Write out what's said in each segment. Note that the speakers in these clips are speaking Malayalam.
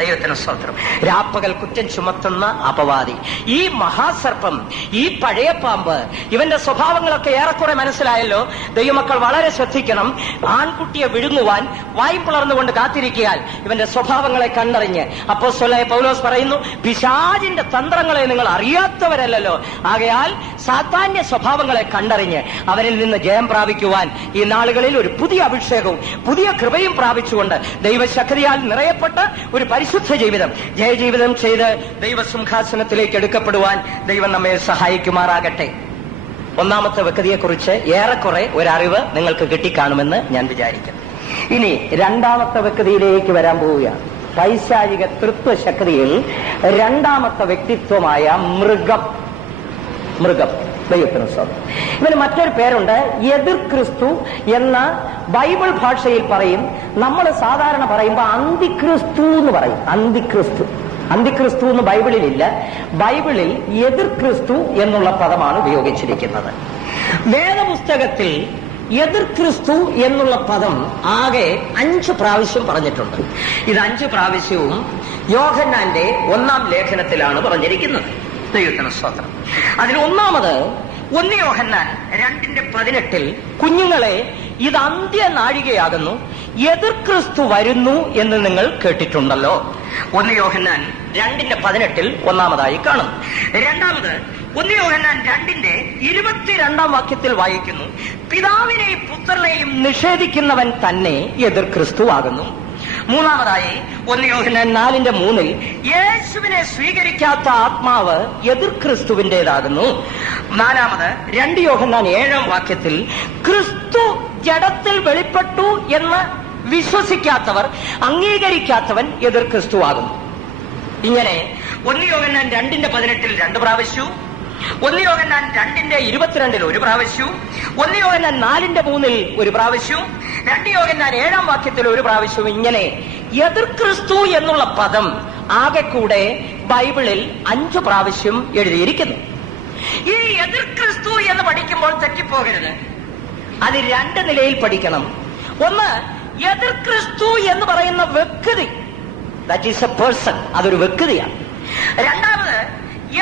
ദൈവത്തിന് സ്തോത്രം. രാപ്പകൽ കുറ്റം ചുമത്തുന്ന അപവാദി, ഈ മഹാസർപ്പം, ഈ പഴയ പാമ്പ്, ഇവന്റെ സ്വഭാവങ്ങളൊക്കെ ഏറെക്കുറെ മനസ്സിലായല്ലോ. ദൈവമക്കൾ വളരെ ശ്രദ്ധിക്കണം. ആൺകുട്ടിയെ വിഴുങ്ങുവാൻ വായും പിളർന്നുകൊണ്ട് കാത്തിരിക്കാൻ ഇവന്റെ സ്വഭാവങ്ങളെ കണ്ടറിഞ്ഞ് അപ്പോസ്തലനായ പൗലോസ് പറയുന്നു, പിശാചിന്റെ തന്ത്രങ്ങളെ നിങ്ങൾ അറിയാത്തവരല്ലോ, ആകയാൽ സാത്താന്യ സ്വഭാവങ്ങളെ കണ്ടറിഞ്ഞ് അവരിൽ നിന്ന് ജയം പ്രാപിക്കുവാൻ ഈ നാളുകളിൽ ഒരു പുതിയ അഭിഷേകവും പുതിയ കൃപയും പ്രാപിച്ചുകൊണ്ട് ദൈവശക്തിയാൽ നിറയപ്പെട്ട് ഒരു പരിശുദ്ധ ജീവിതം, ജയജീവിതം ചെയ്ത് ദൈവസിംഹാസനത്തിലേക്ക് എടുക്കപ്പെടുവാൻ ദൈവം നമ്മെ സഹായിക്കുമാറാകട്ടെ. ഒന്നാമത്തെ വ്യക്തിയെക്കുറിച്ച് ഏറെക്കുറെ ഒരറിവ് നിങ്ങൾക്ക് കിട്ടിക്കാണുമെന്ന് ഞാൻ വിചാരിക്കുന്നു. ഇനി രണ്ടാമത്തെ വ്യക്തിയിലേക്ക് വരാൻ പോവുകയാണ്. പൈശാചിക തൃത്വശക്തിയിൽ രണ്ടാമത്തെ വ്യക്തിത്വമായ മൃഗം. ദൈവത്തിന് സ്തോത്രം. ഇവന് മറ്റൊരു പേരുണ്ട്, എതിർ ക്രിസ്തു എന്ന ബൈബിൾ ഭാഷയിൽ പറയും. നമ്മൾ സാധാരണ പറയുമ്പോൾ അന്തിക്രിസ്തു എന്ന് പറയും. അന്തിക്രിസ്തു എന്ന് ബൈബിളിലില്ല. ബൈബിളിൽ എതിർ ക്രിസ്തു എന്നുള്ള പദമാണ് ഉപയോഗിച്ചിരിക്കുന്നത്. വേദപുസ്തകത്തിൽ എതിർ ക്രിസ്തു എന്നുള്ള പദം ആകെ 5 പ്രാവശ്യം പറഞ്ഞിട്ടുണ്ട്. ഇത് 5 പ്രാവശ്യവും യോഹന്നാന്റെ 1-ാം ലേഖനത്തിലാണ് പറഞ്ഞിരിക്കുന്നത്. ദൈവത്തിന് സ്തോത്രം. അതിൽ ഒന്നാമത് 1 യോഹന്നാൻ 2:18 കുഞ്ഞുങ്ങളെ, ഇത് അന്ത്യനാഴികയാകുന്നു, എതിർ ക്രിസ്തു വരുന്നു എന്ന് നിങ്ങൾ കേട്ടിട്ടുണ്ടല്ലോ. 1 യോഹന്നാൻ 2:18 ഒന്നാമതായി കാണും. രണ്ടാമത് 1 യോഹന്നാൻ 2:22 വാക്യത്തിൽ വായിക്കുന്നു, പിതാവിനെയും പുത്രനെയും നിഷേധിക്കുന്നവൻ തന്നെ എതിർ ക്രിസ്തു ആകുന്നു. മൂന്നാമതായി 1 യോഹന്നാൻ 4:3 യേശുവിനെ സ്വീകരിക്കാത്ത ആത്മാവ് എതിർ ക്രിസ്തുവിന്റേതാകുന്നു. നാലാമത് 2 യോഹന്നാൻ 7-ാം വാക്യത്തിൽ ക്രിസ്തു ജഡത്തിൽ വെളിപ്പെട്ടു എന്ന് വിശ്വസിക്കാത്തവർ, അംഗീകരിക്കാത്തവൻ എതിർ ക്രിസ്തു ആകുന്നു. ഇങ്ങനെ 1 യോഹന്നാൻ 2:18 2 പ്രാവശ്യവും, 1 യോഹന്നാൻ 2:22 1 പ്രാവശ്യവും, 1 യോഹന്നാൻ 4:3 1 പ്രാവശ്യവും, 2 യോഹന്നാൻ 7-ാം വാക്യത്തിൽ 1 പ്രാവശ്യവും, ഇങ്ങനെ എതിർ ക്രിസ്തു എന്നുള്ള പദം ആകെ കൂടെ ബൈബിളിൽ 5 പ്രാവശ്യം എഴുതിയിരിക്കുന്നു. ഈ എതിർ ക്രിസ്തു എന്ന് പഠിക്കുമ്പോൾ തെറ്റിപ്പോകരുത്. അത് 2 നിലയിൽ പഠിക്കണം. ഒന്ന്, എതിർ ക്രിസ്തു എന്ന് പറയുന്ന വ്യക്തി, ദാറ്റ് ഈസ് എ പേഴ്സൺ, അതൊരു വ്യക്തിയാണ്. രണ്ടാമത്,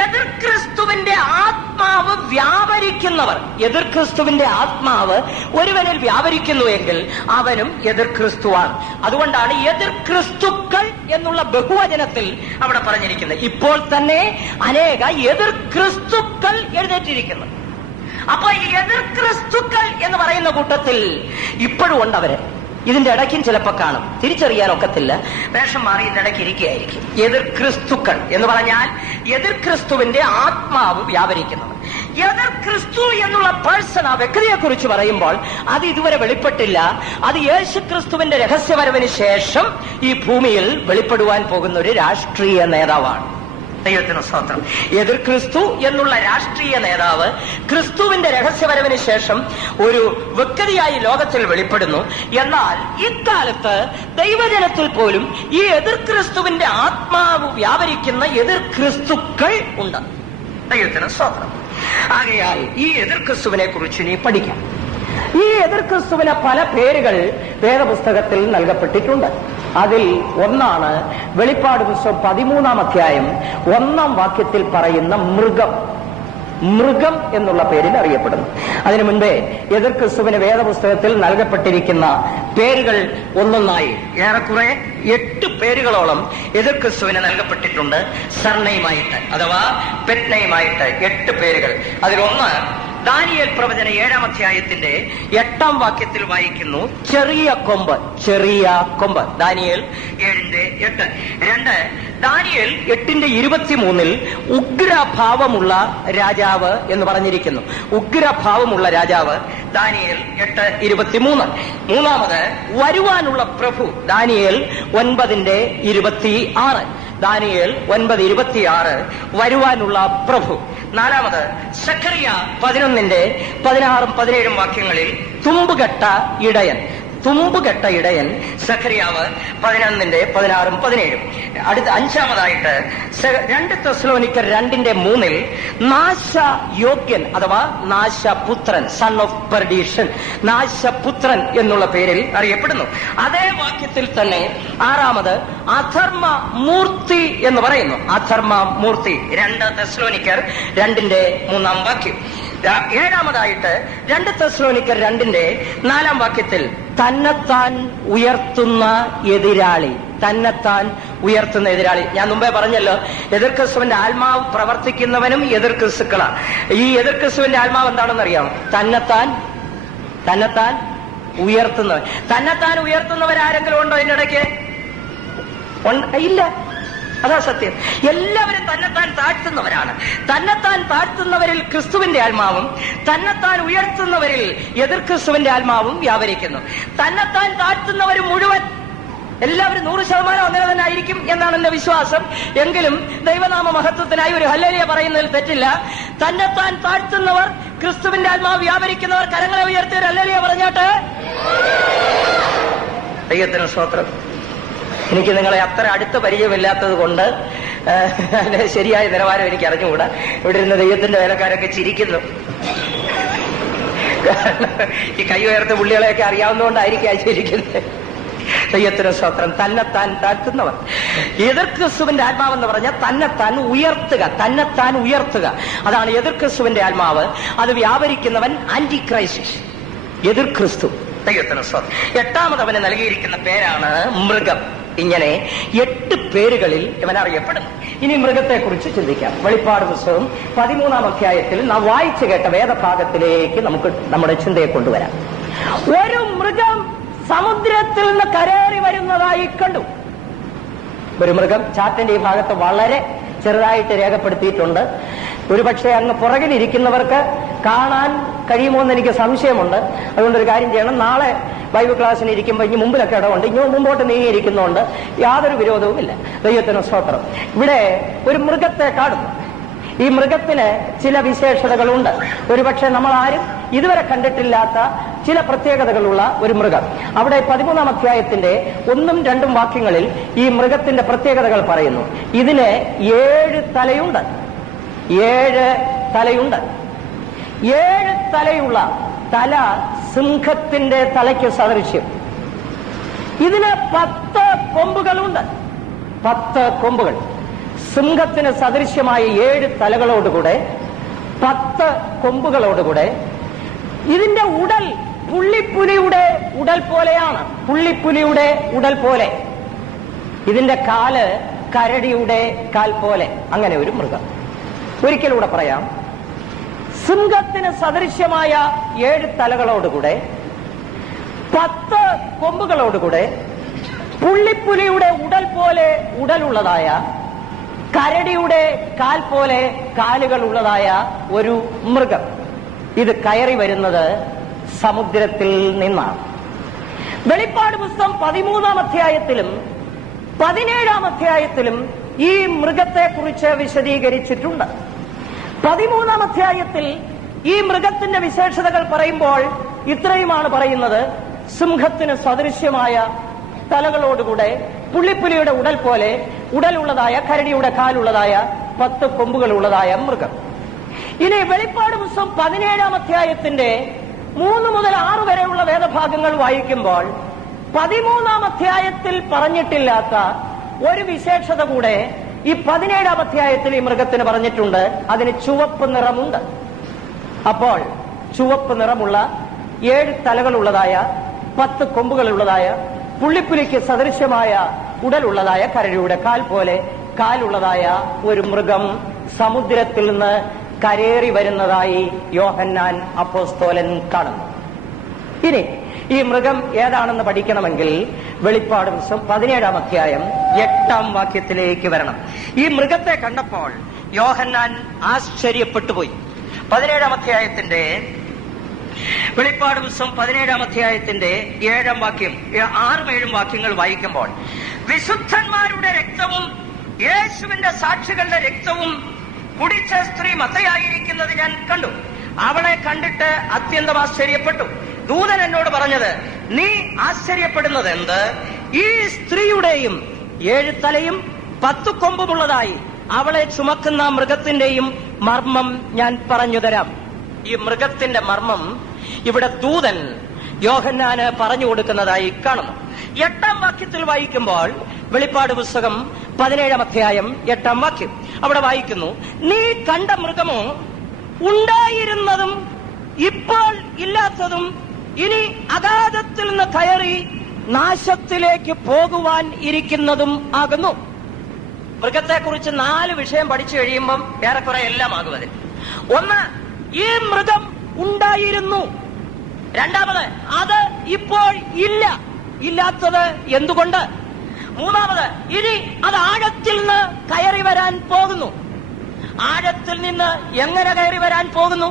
എതിർ ക്രിസ്തുവിന്റെ ആത്മാവ് വ്യാപരിക്കുന്നവർ. എതിർ ക്രിസ്തുവിന്റെ ആത്മാവ് ഒരുവനിൽ വ്യാപരിക്കുന്നുവെങ്കിൽ അവനും എതിർ ക്രിസ്തുവാണ്. അതുകൊണ്ടാണ് എതിർ ക്രിസ്തുക്കൾ എന്നുള്ള ബഹുവചനത്തിൽ അവിടെ പറഞ്ഞിരിക്കുന്നത്. ഇപ്പോൾ തന്നെ അനേക എതിർ ക്രിസ്തുക്കൾ എഴുന്നേറ്റിരിക്കുന്നു. അപ്പൊ ഈ എതിർ ക്രിസ്തുക്കൾ എന്ന് പറയുന്ന കൂട്ടത്തിൽ ഇപ്പോഴും ഉണ്ടവര്. ഇതിന്റെ ഇടയ്ക്കും ചിലപ്പോൾ കാണും, തിരിച്ചറിയാൻ ഒക്കത്തില്ല, വേഷം മാറി ഇതിന്റെ ഇടയ്ക്ക് ഇരിക്കുകയായിരിക്കും. എതിർ ക്രിസ്തുക്കൾ എന്ന് പറഞ്ഞാൽ എതിർ ക്രിസ്തുവിന്റെ ആത്മാവ് വ്യാപരിക്കുന്നവർ. എതിർ ക്രിസ്തു എന്നുള്ള പേഴ്സൺ, ആ വ്യക്തിയെ കുറിച്ച് പറയുമ്പോൾ അത് ഇതുവരെ വെളിപ്പെട്ടില്ല. അത് യേശു ക്രിസ്തുവിന്റെ രഹസ്യവരവിന് ശേഷം ഈ ഭൂമിയിൽ വെളിപ്പെടുവാൻ പോകുന്ന ഒരു രാഷ്ട്രീയ നേതാവാണ്. ദൈവത്തിന് സ്തോത്രം. എതിർ ക്രിസ്തു എന്നുള്ള രാഷ്ട്രീയ നേതാവ് ക്രിസ്തുവിന്റെ രഹസ്യവരവിന് ശേഷം ഒരു വ്യക്തിയായി ലോകത്തിൽ വെളിപ്പെടുന്നു. എന്നാൽ ഇക്കാലത്ത് ദൈവജനത്തിൽ പോലും ഈ എതിർ ക്രിസ്തുവിന്റെ ആത്മാവ് വ്യാപരിക്കുന്ന എതിർ ക്രിസ്തുക്കൾ ഉണ്ട്. ദൈവത്തിന് സ്തോത്രം. ആകയാൽ ഈ എതിർ ക്രിസ്തുവിനെ കുറിച്ച് ഇനി പഠിക്കാം. ഈ എതിർ ക്രിസ്തുവിന് പല പേരുകൾ വേദപുസ്തകത്തിൽ നൽകപ്പെട്ടിട്ടുണ്ട്. അതിൽ ഒന്നാണ് വെളിപ്പാട് പുസ്തകം 13-ാം അധ്യായം 1-ാം വാക്യത്തിൽ പറയുന്ന മൃഗം എന്നുള്ള പേരിൽ അറിയപ്പെടുന്നു. അതിനു മുൻപേ എതിർ ക്രിസ്തുവിന് വേദപുസ്തകത്തിൽ നൽകപ്പെട്ടിരിക്കുന്ന പേരുകൾ ഒന്നൊന്നായി ഏറെക്കുറെ 8 പേരുകളോളം എതിർ ക്രിസ്തുവിന് നൽകപ്പെട്ടിട്ടുണ്ട്. സർനെയുമായിട്ട് അഥവാ പെറ്റ്നെയുമായിട്ട് 8 പേരുകൾ. അതിലൊന്ന് ദാനിയേൽ പ്രവചന 7-ാം അധ്യായത്തിന്റെ 8-ാം വാക്യത്തിൽ വായിക്കുന്നു, ചെറിയ കൊമ്പ്. ദാനിയേൽ 7:8. 2 ദാനിയേൽ 8:23 ഉഗ്രഭാവമുള്ള രാജാവ് എന്ന് പറഞ്ഞിരിക്കുന്നു. ഉഗ്രഭാവമുള്ള രാജാവ് ദാനിയേൽ 8:23. മൂന്നാമത് വരുവാനുള്ള പ്രഭു ദാനിയേൽ 9:26. ദാനിയേൽ 9:26 വരുവാനുള്ള പ്രഭു. നാലാമത് സഖറിയ 11:16-17 വാക്യങ്ങളിൽ തുമ്പുകെട്ട ഇടയൻ. തുമ്പുകെട്ട ഇടയൻ സഖറിയാവ് 11:16-17. അടുത്ത 5-ാമതായിട്ട് 2 തെസ്സലോനിക്കർ 2:3 നാശയോഗ്യൻ അഥവാ നാശപുത്രൻ, സൺ ഓഫ് പെർഡീഷൻ, നാശപുത്രൻ എന്നുള്ള പേരിൽ അറിയപ്പെടുന്നു. അതേ വാക്യത്തിൽ തന്നെ 6-ാമത് അധർമ്മ മൂർത്തി എന്ന് പറയുന്നു. അധർമ്മ മൂർത്തി 2 തെസ്സലോനിക്കർ 2:3 വാക്യം. 7-ാമതായിട്ട് 2 തെസ്സലോനിക്കർ 2:4 വാക്യത്തിൽ തന്നെത്താൻ ഉയർത്തുന്ന എതിരാളി, തന്നെത്താൻ ഉയർത്തുന്ന എതിരാളി. ഞാൻ മുമ്പേ പറഞ്ഞല്ലോ, എതിർ ക്രിസ്തുവിന്റെ ആത്മാവ് പ്രവർത്തിക്കുന്നവനും എതിർ ക്രിസ്തുക്കളാണ്. ഈ എതിർ ക്രിസ്തുവിന്റെ ആത്മാവ് എന്താണെന്ന് അറിയാമോ? തന്നെത്താൻ ഉയർത്തുന്നവൻ. തന്നെത്താൻ ഉയർത്തുന്നവരാരെങ്കിലും ഉണ്ടോ ഇതിന്റെ ഇടയ്ക്ക്? ഇല്ല. അതാ സത്യം. എല്ലാവരും തന്നെത്താൻ താഴ്ത്തുന്നവരാണ്. തന്നെത്താൻ താഴ്ത്തുന്നവരിൽ ക്രിസ്തുവിന്റെ ആത്മാവും തന്നെത്താൻ ഉയർത്തുന്നവരിൽ എതിർ ക്രിസ്തുവിന്റെ ആത്മാവും വ്യാപരിക്കുന്നു. തന്നെത്താൻ താഴ്ത്തുന്നവർ മുഴുവൻ എല്ലാവരും 100% അങ്ങനെ തന്നെ ആയിരിക്കും എന്നാണ് എന്റെ വിശ്വാസം. എങ്കിലും ദൈവനാമ മഹത്വത്തിനായി ഒരു ഹല്ലേലൂയ പറയുന്നതിൽ തെറ്റില്ല. തന്നെത്താൻ താഴ്ത്തുന്നവർ, ക്രിസ്തുവിന്റെ ആത്മാവ് വ്യാപരിക്കുന്നവർ കരങ്ങളെ ഉയർത്തി ഒരു ഹല്ലേലൂയ പറഞ്ഞാട്ടെ. ദൈവത്തിന് സ്തോത്രം. എനിക്ക് നിങ്ങളെ അത്ര അടുത്ത പരിചയമില്ലാത്തത് കൊണ്ട് ശരിയായ നിലവാരം എനിക്ക് അറിഞ്ഞുകൂടാ. ഇവിടെ ഇരുന്ന് ദൈവത്തിന്റെ വേലക്കാരൊക്കെ ചിരിക്കുന്നു. ഈ കൈ ഉയർത്ത പുള്ളികളെയൊക്കെ അറിയാവുന്നതുകൊണ്ടായിരിക്കും ചിരിക്കുന്നത്. ദൈവത്തിന് സ്തോത്രം. തന്നെത്താൻ താഴ്ത്തുന്നവർ. എതിർ ക്രിസ്തുവിന്റെ ആത്മാവെന്ന് പറഞ്ഞാൽ തന്നെത്താൻ ഉയർത്തുക. അതാണ് എതിർ ക്രിസ്തുവിന്റെ ആത്മാവ്. അത് വ്യാപരിക്കുന്നവൻ ആന്റി ക്രൈസ്റ്റ്, എതിർ ക്രിസ്തു. ദൈവത്തിന് സ്തോത്രം. 8-ാമത് അവന് നൽകിയിരിക്കുന്ന പേരാണ് മൃഗം. ഇങ്ങനെ 8 പേരുകളിൽ ഇവൻ അറിയപ്പെടുന്നു. ഇനി മൃഗത്തെ കുറിച്ച് ചിന്തിക്കാം. വെളിപ്പാട് പുസ്തകം 13-ാം അധ്യായത്തിൽ നാം വായിച്ചു കേട്ട വേദഭാഗത്തിലേക്ക് നമുക്ക് നമ്മുടെ ചിന്തയെ കൊണ്ടുവരാം. ഒരു മൃഗം സമുദ്രത്തിൽ നിന്ന് കരേറി വരുന്നതായി കണ്ടു. ഒരു മൃഗം ചാറ്റിന്റെ ഈ ഭാഗത്ത് വളരെ ചെറുതായിട്ട് രേഖപ്പെടുത്തിയിട്ടുണ്ട്. ഒരുപക്ഷെ അങ്ങ് പുറകിലിരിക്കുന്നവർക്ക് കാണാൻ കഴിയുമോ എന്ന് എനിക്ക് സംശയമുണ്ട്. അതുകൊണ്ട് ഒരു കാര്യം ചെയ്യണം, നാളെ ബൈബിൾ ക്ലാസ്സിന് ഇരിക്കുമ്പോൾ ഇനി മുമ്പിലൊക്കെ ഇടമുണ്ട്, ഇനി മുമ്പോട്ട് നീങ്ങിയിരിക്കുന്നതുകൊണ്ട് യാതൊരു വിരോധവുമില്ല. ദൈവത്തിന് സ്തോത്രം. ഇവിടെ ഒരു മൃഗത്തെ കാണുന്നു. ഈ മൃഗത്തിന് ചില വിശേഷതകളുണ്ട്. ഒരുപക്ഷെ നമ്മൾ ആരും ഇതുവരെ കണ്ടിട്ടില്ലാത്ത ചില പ്രത്യേകതകളുള്ള ഒരു മൃഗം. അവിടെ 13-ാം അധ്യായത്തിന്റെ 1-2 വാക്യങ്ങളിൽ ഈ മൃഗത്തിന്റെ പ്രത്യേകതകൾ പറയുന്നു. ഇതിന് 7 തലയുണ്ട്. 7 തലയുള്ള തല സിംഹത്തിന്റെ തലയ്ക്ക് സദൃശ്യം. ഇതിന് 10 കൊമ്പുകളുണ്ട്. 10 കൊമ്പുകൾ. സിംഹത്തിന് സദൃശ്യമായ 7 തലകളോടുകൂടെ 10 കൊമ്പുകളോടുകൂടെ. ഇതിന്റെ ഉടൽ പുള്ളിപ്പുലിയുടെ ഉടൽ പോലെയാണ്. പുള്ളിപ്പുലിയുടെ ഉടൽ പോലെ. ഇതിന്റെ കാല് കരടിയുടെ കാൽ പോലെ. അങ്ങനെ ഒരു മൃഗം. ഒരിക്കലൂടെ പറയാം. സിംഹത്തിന് സദൃശ്യമായ 7 തലകളോടുകൂടെ 10 കൊമ്പുകളോടുകൂടെ പുള്ളിപ്പുലിയുടെ ഉടൽ പോലെ ഉടലുള്ളതായ, കരടിയുടെ കാൽ പോലെ കാലുകൾ ഉള്ളതായ ഒരു മൃഗം. ഇത് കയറി വരുന്നത് സമുദ്രത്തിൽ നിന്നാണ്. വെളിപ്പാട് പുസ്തകം 13-ാം അധ്യായത്തിലും 17-ാം അധ്യായത്തിലും ഈ മൃഗത്തെ കുറിച്ച് വിശദീകരിച്ചിട്ടുണ്ട്. 13-ാം അധ്യായത്തിൽ ഈ മൃഗത്തിന്റെ വിശേഷതകൾ പറയുമ്പോൾ ഇത്രയുമാണ് പറയുന്നത്. സിംഹത്തിന് സദൃശ്യമായ തലകളോടുകൂടെ പുള്ളിപ്പുലിയുടെ ഉടൽ പോലെ ഉടലുള്ളതായ, കരടിയുടെ കാലുള്ളതായ, 10 കൊമ്പുകളുള്ളതായ മൃഗം. ഇനി വെളിപ്പാട് പുസ്തകം 17-ാം അധ്യായത്തിന്റെ 3 മുതൽ 6 വരെയുള്ള വേദഭാഗങ്ങൾ വായിക്കുമ്പോൾ 13-ാം അധ്യായത്തിൽ പറഞ്ഞിട്ടില്ലാത്ത ഒരു വിശേഷത കൂടെ ഈ 17-ാം അധ്യായത്തിൽ ഈ മൃഗത്തിന് പറഞ്ഞിട്ടുണ്ട്. അതിന് ചുവപ്പ് നിറമുണ്ട്. അപ്പോൾ ചുവപ്പ് നിറമുള്ള 7 തലകളുള്ളതായ, 10 കൊമ്പുകളുള്ളതായ, പുള്ളിപ്പുലിക്ക് സദൃശ്യമായ ഉടലുള്ളതായ, കരടിയുടെ കാൽ പോലെ കാലുള്ളതായ ഒരു മൃഗം സമുദ്രത്തിൽ നിന്ന് കരേറി വരുന്നതായി യോഹന്നാൻ അപ്പോസ്തലൻ കാണുന്നു. ഇനി ഈ മൃഗം ഏതാണെന്ന് പഠിക്കണമെങ്കിൽ വെളിപ്പാട് പുസ്തകം 17-ാം അധ്യായം 8-ാം വാക്യത്തിലേക്ക് വരണം. ഈ മൃഗത്തെ കണ്ടപ്പോൾ യോഹന്നാൻ ആശ്ചര്യപ്പെട്ടുപോയി. 17-ാം അധ്യായത്തിന്റെ വെളിപ്പാട് പുസ്തകം 17-ാം അധ്യായത്തിന്റെ 7-ാം വാക്യം, 6-7 വാക്യങ്ങൾ വായിക്കുമ്പോൾ, വിശുദ്ധന്മാരുടെ രക്തവും യേശുവിന്റെ സാക്ഷികളുടെ രക്തവും കുടിച്ച സ്ത്രീ മത്തയായിരിക്കുന്നത് ഞാൻ കണ്ടു. അവളെ കണ്ടിട്ട് അത്യന്തം ആശ്ചര്യപ്പെട്ടു. ദൂതൻ എന്നോട് പറഞ്ഞത്, നീ ആശ്ചര്യപ്പെടുന്നത് എന്ത്? ഈ സ്ത്രീയുടെയും 7 തലയും 10 കൊമ്പുമുള്ളതായി അവളെ ചുമക്കുന്ന മൃഗത്തിന്റെയും മർമ്മം ഞാൻ പറഞ്ഞു തരാം. ഈ മൃഗത്തിന്റെ മർമ്മം ഇവിടെ ദൂതൻ യോഹന്നാന് പറഞ്ഞു കൊടുക്കുന്നതായി കാണുന്നു. 8-ാം വാക്യത്തിൽ വായിക്കുമ്പോൾ, വെളിപ്പാട് പുസ്തകം 17-ാം അധ്യായം 8-ാം വാക്യം അവിടെ വായിക്കുന്നു, നീ കണ്ട മൃഗമോ ഉണ്ടായിരുന്നതും ഇപ്പോൾ ഇല്ലാത്തതും ഇനി അഗാധത്തിൽ നിന്ന് കയറി നാശത്തിലേക്ക് പോകുവാൻ ഇരിക്കുന്നതും ആകുന്നു. മൃഗത്തെക്കുറിച്ച് 4 വിഷയം പഠിച്ചു കഴിയുമ്പം ഏറെക്കുറെ എല്ലാം ആകും അതിൽ. ഒന്ന്, ഈ മൃഗം ഉണ്ടായിരുന്നു. രണ്ടാമത്, അത് ഇപ്പോൾ ഇല്ല. ഇല്ലാത്തത് എന്തുകൊണ്ട്? മൂന്നാമത്, ഇനി അത് ആഴത്തിൽ നിന്ന് കയറി വരാൻ പോകുന്നു. ആഴത്തിൽ നിന്ന് എങ്ങനെ കയറി വരാൻ പോകുന്നു?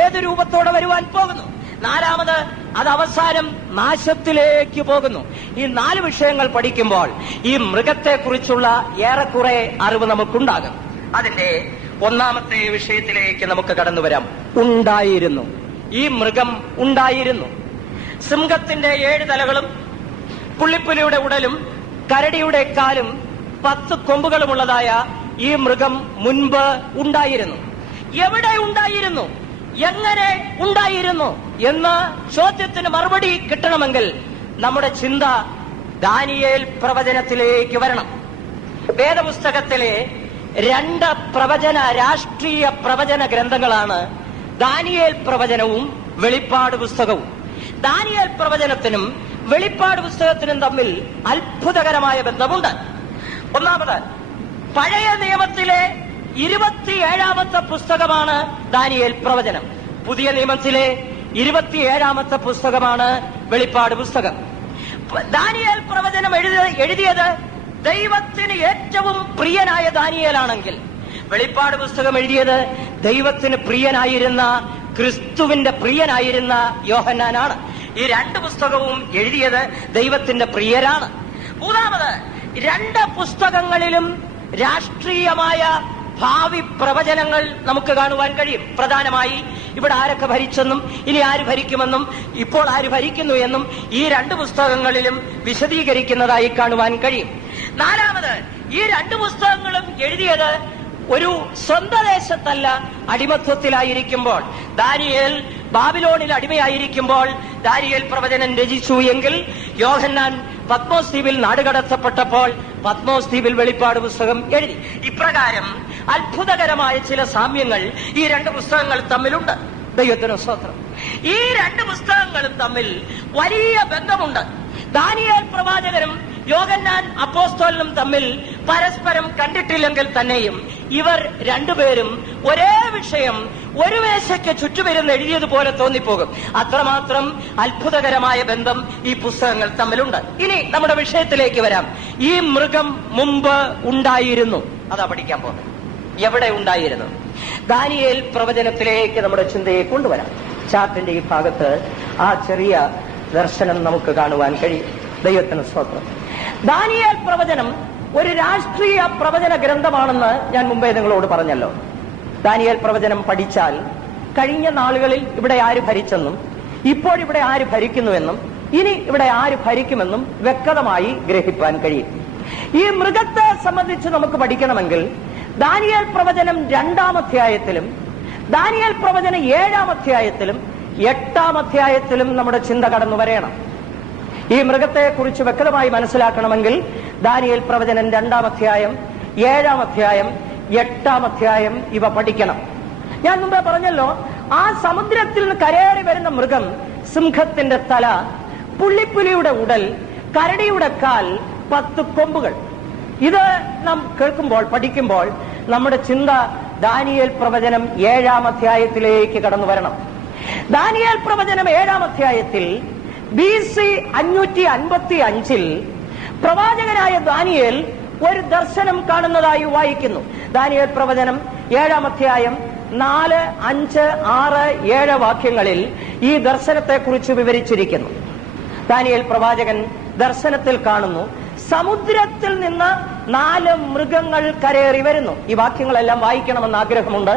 ഏത് രൂപത്തോടെ വരുവാൻ പോകുന്നു? നാലാമത്, അത് അവസാനം നാശത്തിലേക്ക് പോകുന്നു. ഈ 4 വിഷയങ്ങൾ പഠിക്കുമ്പോൾ ഈ മൃഗത്തെക്കുറിച്ചുള്ള ഏറെക്കുറെ അറിവ് നമുക്കുണ്ടാകും. അതിന്റെ ഒന്നാമത്തെ വിഷയത്തിലേക്ക് നമുക്ക് കടന്നു വരാം. ഉണ്ടായിരുന്നു. ഈ മൃഗം ഉണ്ടായിരുന്നു. സിംഹത്തിന്റെ 7 തലകളും പുള്ളിപ്പുലിയുടെ ഉടലും കരടിയുടെ കാലും 10 കൊമ്പുകളുമുള്ളതായ ഈ മൃഗം മുൻപ് ഉണ്ടായിരുന്നു. എവിടെ ഉണ്ടായിരുന്നു? എങ്ങനെ ഉണ്ടായിരുന്നു എന്ന ചോദ്യത്തിന് മറുപടി കിട്ടണമെങ്കിൽ നമ്മുടെ ചിന്ത ദാനിയേൽ പ്രവചനത്തിലേക്ക് വരണം. വേദപുസ്തകത്തിലെ 2 രാഷ്ട്രീയ പ്രവചന ഗ്രന്ഥങ്ങളാണ് ദാനിയേൽ പ്രവചനവും വെളിപ്പാട് പുസ്തകവും. ദാനിയേൽ പ്രവചനത്തിനും വെളിപ്പാട് പുസ്തകത്തിനും തമ്മിൽ അത്ഭുതകരമായ ബന്ധമുണ്ട്. ഒന്നാമത്, പഴയ നിയമത്തിലെ 27-ാമത്തെ പുസ്തകമാണ് ദാനിയേൽ പ്രവചനം. പുതിയ നിയമത്തിലെ 27-ാമത്തെ പുസ്തകമാണ് വെളിപ്പാട് പുസ്തകം. ദാനിയേൽ പ്രവചനം എഴുതിയത് ദൈവത്തിന് ഏറ്റവും പ്രിയനായ ദാനിയേലാണെങ്കിൽ, വെളിപ്പാട് പുസ്തകം എഴുതിയത് ദൈവത്തിന് പ്രിയനായിരുന്ന ക്രിസ്തുവിന്റെ പ്രിയനായിരുന്ന യോഹന്നാനാണ്. ഈ 2 പുസ്തകവും എഴുതിയത് ദൈവത്തിന്റെ പ്രിയരാണ്. മൂന്നാമത്, 2 പുസ്തകങ്ങളിലും രാഷ്ട്രീയമായ ഭാവി പ്രവചനങ്ങൾ നമുക്ക് കാണുവാൻ കഴിയും. പ്രധാനമായി ഇവിടെ ആരൊക്കെ ഭരിച്ചെന്നും ഇനി ആര് ഭരിക്കുമെന്നും ഇപ്പോൾ ആര് ഭരിക്കുന്നു എന്നും ഈ 2 പുസ്തകങ്ങളിലും വിശദീകരിക്കുന്നതായി കാണുവാൻ കഴിയും. നാലാമത്, ഈ 2 പുസ്തകങ്ങളും എഴുതിയത് ഒരു സ്വന്തദേശത്തല്ല, അടിമത്വത്തിലായിരിക്കുമ്പോൾ. ദാനിയേൽ ബാബിലോണിൽ അടിമയായിരിക്കുമ്പോൾ ദാനിയേൽ പ്രവചനം രചിച്ചു എങ്കിൽ, യോഹന്നാൻ പത്മോസ് ദ്വീപിൽ നാടുകടത്തപ്പെട്ടപ്പോൾ പത്മോസ് ദ്വീപിൽ വെളിപ്പാട് പുസ്തകം എഴുതി. ഇപ്രകാരം അത്ഭുതകരമായ ചില സാമ്യങ്ങൾ ഈ 2 പുസ്തകങ്ങൾ തമ്മിലുണ്ട്. ദൈവത്തിന് സ്തോത്രം. ഈ 2 പുസ്തകങ്ങളും തമ്മിൽ വലിയ ബന്ധമുണ്ട്. ദാനിയേൽ പ്രവാചകനും യോഹന്നാൻ അപ്പോസ്തലനും തമ്മിൽ പരസ്പരം കണ്ടിട്ടില്ലെങ്കിൽ തന്നെയും ഇവർ 2 പേരും ഒരേ വിഷയം ഒരു മേശയ്ക്ക് ചുറ്റുമിരുന്ന് എഴുതിയതുപോലെ തോന്നിപ്പോകും. അത്രമാത്രം അത്ഭുതകരമായ ബന്ധം ഈ പുസ്തകങ്ങൾ തമ്മിലുണ്ട്. ഇനി നമ്മുടെ വിഷയത്തിലേക്ക് വരാം. ഈ മൃഗം മുമ്പ് ഉണ്ടായിരുന്നു. അതാ പഠിക്കാൻ പോകുന്നത്. എവിടെ ഉണ്ടായിരുന്നു? ദാനിയേൽ പ്രവചനത്തിലേക്ക് നമ്മുടെ ചിന്തയെ കൊണ്ടുവരാം. ചാർട്ടിന്റെ ഈ ഭാഗത്ത് ആ ചെറിയ ദർശനം നമുക്ക് കാണുവാൻ കഴിയും. ദൈവത്തിന് സ്തോത്രം. ദാനിയേൽ പ്രവചനം ഒരു രാഷ്ട്രീയ പ്രവചന ഗ്രന്ഥമാണെന്ന് ഞാൻ മുമ്പേ നിങ്ങളോട് പറഞ്ഞല്ലോ. ദാനിയേൽ പ്രവചനം പഠിച്ചാൽ കഴിഞ്ഞ നാളുകളിൽ ഇവിടെ ആര് ഭരിച്ചെന്നും ഇപ്പോൾ ഇവിടെ ആര് ഭരിക്കുന്നുവെന്നും ഇനി ഇവിടെ ആര് ഭരിക്കുമെന്നും വ്യക്തമായി ഗ്രഹിപ്പാൻ കഴിയും. ഈ മൃഗത്തെ സംബന്ധിച്ച് നമുക്ക് പഠിക്കണമെങ്കിൽ ദാനിയേൽ പ്രവചനം 2-ാം അധ്യായത്തിലും ദാനിയേൽ പ്രവചനം 7-ാം അധ്യായത്തിലും 8-ാം അധ്യായത്തിലും നമ്മുടെ ചിന്ത കടന്നു വരേണം. ഈ മൃഗത്തെ കുറിച്ച് വ്യക്തമായി മനസ്സിലാക്കണമെങ്കിൽ ദാനിയേൽ പ്രവചനം 2-ാം അധ്യായം, 7-ാം അധ്യായം, 8-ാം അധ്യായം ഇവ പഠിക്കണം. ഞാൻ മുമ്പേ പറഞ്ഞല്ലോ, ആ സമുദ്രത്തിൽ നിന്ന് കരയേറി വരുന്ന മൃഗം സിംഹത്തിന്റെ തല, പുള്ളിപ്പുലിയുടെ ഉടൽ, കരടിയുടെ കാൽ, 10 കൊമ്പുകൾ. ഇത് നാം കേൾക്കുമ്പോൾ പഠിക്കുമ്പോൾ നമ്മുടെ ചിന്ത ദാനിയേൽ പ്രവചനം 7-ാം അധ്യായത്തിലേക്ക് കടന്നു വരണം. ദാനിയേൽ പ്രവചനം 7-ാം അധ്യായത്തിൽ BC 555 പ്രവാചകനായ ദാനിയേൽ ഒരു ദർശനം കാണുന്നതായി വായിക്കുന്നു. ദാനിയേൽ പ്രവചനം 7-ാം അധ്യായം 4, 5, 6, 7 വാക്യങ്ങളിൽ ഈ ദർശനത്തെക്കുറിച്ച് വിവരിച്ചിരിക്കുന്നു. ദാനിയേൽ പ്രവാചകൻ ദർശനത്തിൽ കാണുന്നു, സമുദ്രത്തിൽ നിന്ന് 4 മൃഗങ്ങൾ കരയേറി വരുന്നു. ഈ വാക്യങ്ങളെല്ലാം വായിക്കണമെന്ന് ആഗ്രഹമുണ്ട്.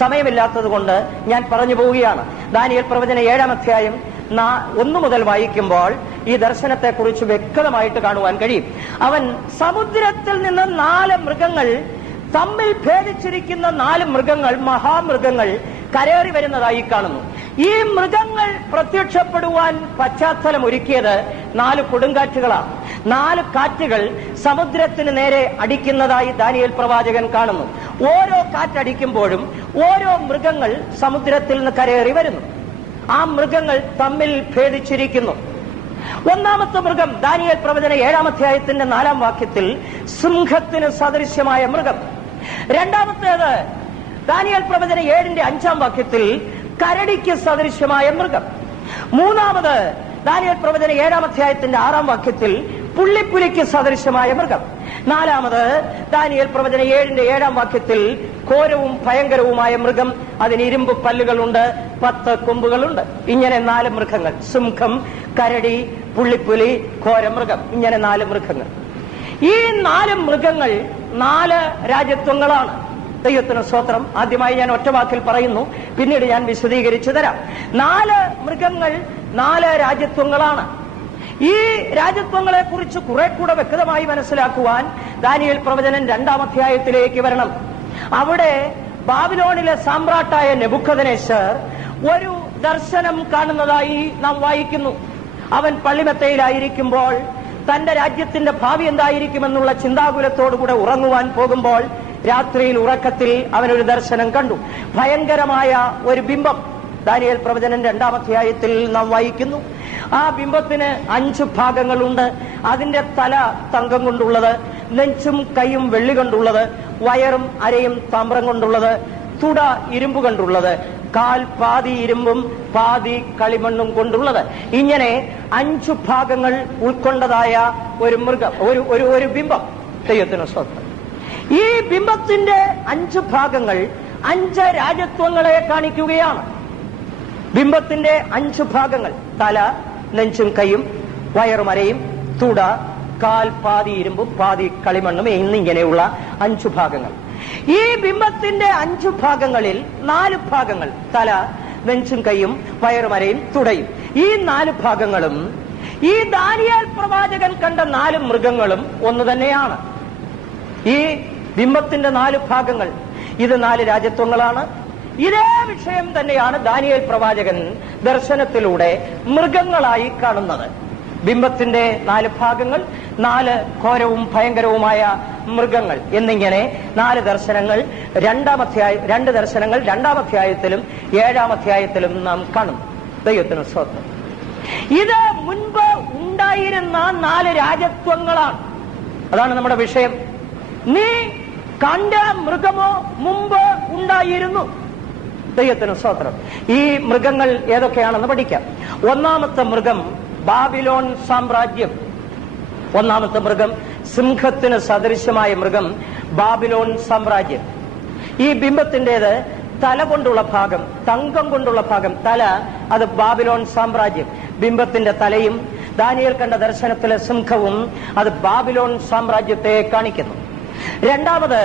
സമയമില്ലാത്തത് കൊണ്ട് ഞാൻ പറഞ്ഞു പോവുകയാണ്. ദാനിയേൽ പ്രവചനം 7-ാം അധ്യായം 1 മുതൽ വായിക്കുമ്പോൾ ഈ ദർശനത്തെ കുറിച്ച് വ്യക്തമായിട്ട് കാണുവാൻ കഴിയും. അവൻ സമുദ്രത്തിൽ നിന്ന് 4 മൃഗങ്ങൾ, തമ്മിൽ ഭേദിച്ചിരിക്കുന്ന 4 മൃഗങ്ങൾ, മഹാമൃഗങ്ങൾ കരേറി വരുന്നതായി കാണുന്നു. ഈ മൃഗങ്ങൾ പ്രത്യക്ഷപ്പെടുവാൻ പശ്ചാത്തലം ഒരുക്കിയത് 4 കൊടുങ്കാറ്റുകളാണ്. 4 കാറ്റുകൾ സമുദ്രത്തിന് നേരെ അടിക്കുന്നതായി ദാനിയേൽ പ്രവാചകൻ കാണുന്നു. ഓരോ കാറ്റടിക്കുമ്പോഴും ഓരോ മൃഗങ്ങൾ സമുദ്രത്തിൽ നിന്ന് കരേറി വരുന്നു. ആ മൃഗങ്ങൾ തമ്മിൽ ഭേദിച്ചിരിക്കുന്നു. ഒന്നാമത്തെ മൃഗം ദാനിയേൽ പ്രവചന 7-ാം അധ്യായത്തിന്റെ 4-ാം വാക്യത്തിൽ സിംഹത്തിന് സദൃശ്യമായ മൃഗം. രണ്ടാമത്തേത് ദാനിയേൽ പ്രവചന 7-ന്റെ 5-ാം വാക്യത്തിൽ കരടിക്ക് സദൃശ്യമായ മൃഗം. മൂന്നാമത് ദാനിയേൽ പ്രവചന 7-ാം അധ്യായത്തിന്റെ 6-ാം വാക്യത്തിൽ പുള്ളിപ്പുലിക്ക് സദൃശ്യമായ മൃഗം. നാലാമത് ദാനിയേൽ പ്രവചന 7-ന്റെ 7-ാം വാക്യത്തിൽ ഘോരവും ഭയങ്കരവുമായ മൃഗം. അതിന് ഇരുമ്പ് പല്ലുകളുണ്ട്, 10 കൊമ്പുകളുണ്ട്. ഇങ്ങനെ 4 മൃഗങ്ങൾ: സിംഹം, കരടി, പുള്ളിപ്പുലി, ഘോരമൃഗം. ഇങ്ങനെ 4 മൃഗങ്ങൾ. ഈ 4 മൃഗങ്ങൾ 4 രാജ്യത്വങ്ങളാണ്. ദൈവത്തിന് സ്തോത്രം. ആദ്യമായി ഞാൻ ഒറ്റ വാക്കിൽ പറയുന്നു, പിന്നീട് ഞാൻ വിശദീകരിച്ചു തരാം. 4 മൃഗങ്ങൾ 4 രാജ്യത്വങ്ങളാണ്. ഈ രാജ്യത്വങ്ങളെ കുറിച്ച് കുറെ കൂടെ വ്യക്തമായി മനസ്സിലാക്കുവാൻ ദാനിയേൽ പ്രവചനം 2-ാം അധ്യായത്തിലേക്ക് വരണം. അവിടെ ബാബിലോണിലെ സാമ്രാട്ടായ നെബൂഖദ്നേസർ ഒരു ദർശനം കാണുന്നതായി നാം വായിക്കുന്നു. അവൻ പള്ളിമെത്തയിലായിരിക്കുമ്പോൾ തന്റെ രാജ്യത്തിന്റെ ഭാവി എന്തായിരിക്കുമെന്നുള്ള ചിന്താകുലത്തോടുകൂടെ ഉറങ്ങുവാൻ പോകുമ്പോൾ രാത്രിയിൽ ഉറക്കത്തിൽ അവനൊരു ദർശനം കണ്ടു. ഭയങ്കരമായ ഒരു ബിംബം ദാനിയേൽ പ്രവചനം 2-ാം അധ്യായത്തിൽ നാം വായിക്കുന്നു. ആ ബിംബത്തിന് 5 ഭാഗങ്ങളുണ്ട്. അതിന്റെ തല തങ്കം കൊണ്ടുള്ളത്, നെഞ്ചും കൈയും വെള്ളി കൊണ്ടുള്ളത്, വയറും അരയും താമ്രം കൊണ്ടുള്ളത്, തുട ഇരുമ്പ് കൊണ്ടുള്ളത്, കാൽ പാതി ഇരുമ്പും പാതി കളിമണ്ണും കൊണ്ടുള്ളത്. ഇങ്ങനെ 5 ഭാഗങ്ങൾ ഉൾക്കൊണ്ടതായ ഒരു മൃഗം, ഒരു ബിംബം. ദൈവത്തിന് സ്തോത്രം. ഈ ബിംബത്തിന്റെ 5 ഭാഗങ്ങൾ 5 രാജ്യത്വങ്ങളെ കാണിക്കുകയാണ്. ബിംബത്തിന്റെ 5 ഭാഗങ്ങൾ: തല, നെഞ്ചും കൈയും, വയറും അരയും, തുട, കാൽ പാതി ഇരുമ്പും പാതി കളിമണ്ണും എന്നിങ്ങനെയുള്ള 5 ഭാഗങ്ങൾ. ഈ ബിംബത്തിന്റെ 5 ഭാഗങ്ങളിൽ 4 ഭാഗങ്ങൾ: തല, നെഞ്ചും കൈയും, വയറും അരയും, തുടയും. ഈ 4 ഭാഗങ്ങളും ഈ ദാനിയേൽ പ്രവാചകൻ കണ്ട 4 മൃഗങ്ങളും ഒന്ന് തന്നെയാണ്. ഈ ബിംബത്തിന്റെ 4 ഭാഗങ്ങൾ, ഇത് 4 രാജ്യത്വങ്ങളാണ്. ഇതേ വിഷയം തന്നെയാണ് ദാനിയേൽ പ്രവാചകൻ ദർശനത്തിലൂടെ മൃഗങ്ങളായി കാണുന്നത്. ബിംബത്തിന്റെ 4 ഭാഗങ്ങൾ, 4 ഘോരവും ഭയങ്കരവുമായ മൃഗങ്ങൾ എന്നിങ്ങനെ 4 ദർശനങ്ങൾ 2 ദർശനങ്ങൾ 2-ാം അധ്യായത്തിലും 7-ാം അധ്യായത്തിലും നാം കാണും. ദൈവത്തിന് സ്തോത്രം. ഇത് മുൻപ് ഉണ്ടായിരുന്ന 4 രാജ്യത്വങ്ങളാണ്. അതാണ് നമ്മുടെ വിഷയം. നീ കണ്ട മൃഗമോ മുമ്പ് ഉണ്ടായിരുന്നു. ദൈവത്തിന് സ്തോത്രം. ഈ മൃഗങ്ങൾ ഏതൊക്കെയാണെന്ന് പഠിക്കാം. ഒന്നാമത്തെ മൃഗം ബാബിലോൺ സാമ്രാജ്യം. ഒന്നാമത്തെ മൃഗം, സിംഹത്തിന് സദൃശ്യമായ മൃഗം, ബാബിലോൺ സാമ്രാജ്യം. ഈ ബിംബത്തിന്റേത് തല കൊണ്ടുള്ള ഭാഗം, തങ്കം കൊണ്ടുള്ള ഭാഗം, തല, അത് ബാബിലോൺ സാമ്രാജ്യം. ബിംബത്തിന്റെ തലയും ദാനിയേൽ കണ്ട ദർശനത്തിലെ സിംഹവും അത് ബാബിലോൺ സാമ്രാജ്യത്തെ കാണിക്കുന്നു. രണ്ടാമത്,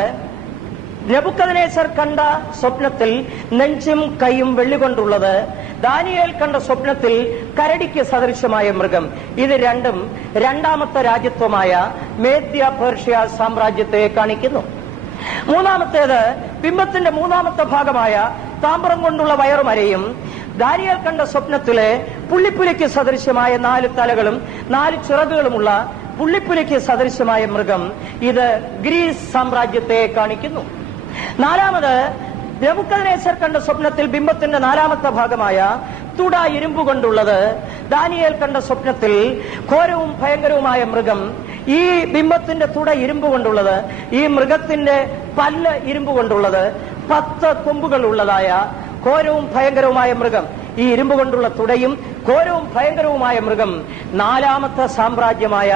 നെബൂഖദ്നേസർ കണ്ട സ്വപ്നത്തിൽ നെഞ്ചും കൈയും വെള്ളി കൊണ്ടുള്ളത്, ദാനിയേൽ കണ്ട സ്വപ്നത്തിൽ കരടിക്ക് സദൃശമായ മൃഗം. ഇത് രണ്ടും 2-ാമത്തെ രാജ്യത്വമായ മേദ്യ പേർഷ്യ സാമ്രാജ്യത്തെ കാണിക്കുന്നു. മൂന്നാമത്തേത്, ബിംബത്തിന്റെ 3-ാമത്തെ ഭാഗമായ താമ്രം കൊണ്ടുള്ള വയറുമരയും ദാനിയേൽ കണ്ട സ്വപ്നത്തിലെ പുള്ളിപ്പുലിക്ക് സദൃശ്യമായ 4 തലകളും 4 ചിറകുകളുമുള്ള പുള്ളിപ്പുലിക്ക് സദൃശ്യമായ മൃഗം. ഇത് ഗ്രീസ് സാമ്രാജ്യത്തെ കാണിക്കുന്നു. നാലാമത്, നെബൂഖദ്നേസർ കണ്ട സ്വപ്നത്തിൽ ബിംബത്തിന്റെ 4-ാമത്തെ ഭാഗമായ തുട ഇരുമ്പ് കൊണ്ടുള്ളത്, ദാനിയേൽ കണ്ട സ്വപ്നത്തിൽ ഘോരവും ഭയങ്കരവുമായ മൃഗം. ഈ ബിംബത്തിന്റെ തുട ഇരുമ്പ് കൊണ്ടുള്ളത്, ഈ മൃഗത്തിന്റെ പല്ല് ഇരുമ്പ് കൊണ്ടുള്ളത്, 10 കൊമ്പുകൾ ഉള്ളതായ ഘോരവും ഭയങ്കരവുമായ മൃഗം. ഈ ഇരുമ്പ് കൊണ്ടുള്ള തുടയും ഘോരവും ഭയങ്കരവുമായ മൃഗം 4-ാമത്തെ സാമ്രാജ്യമായ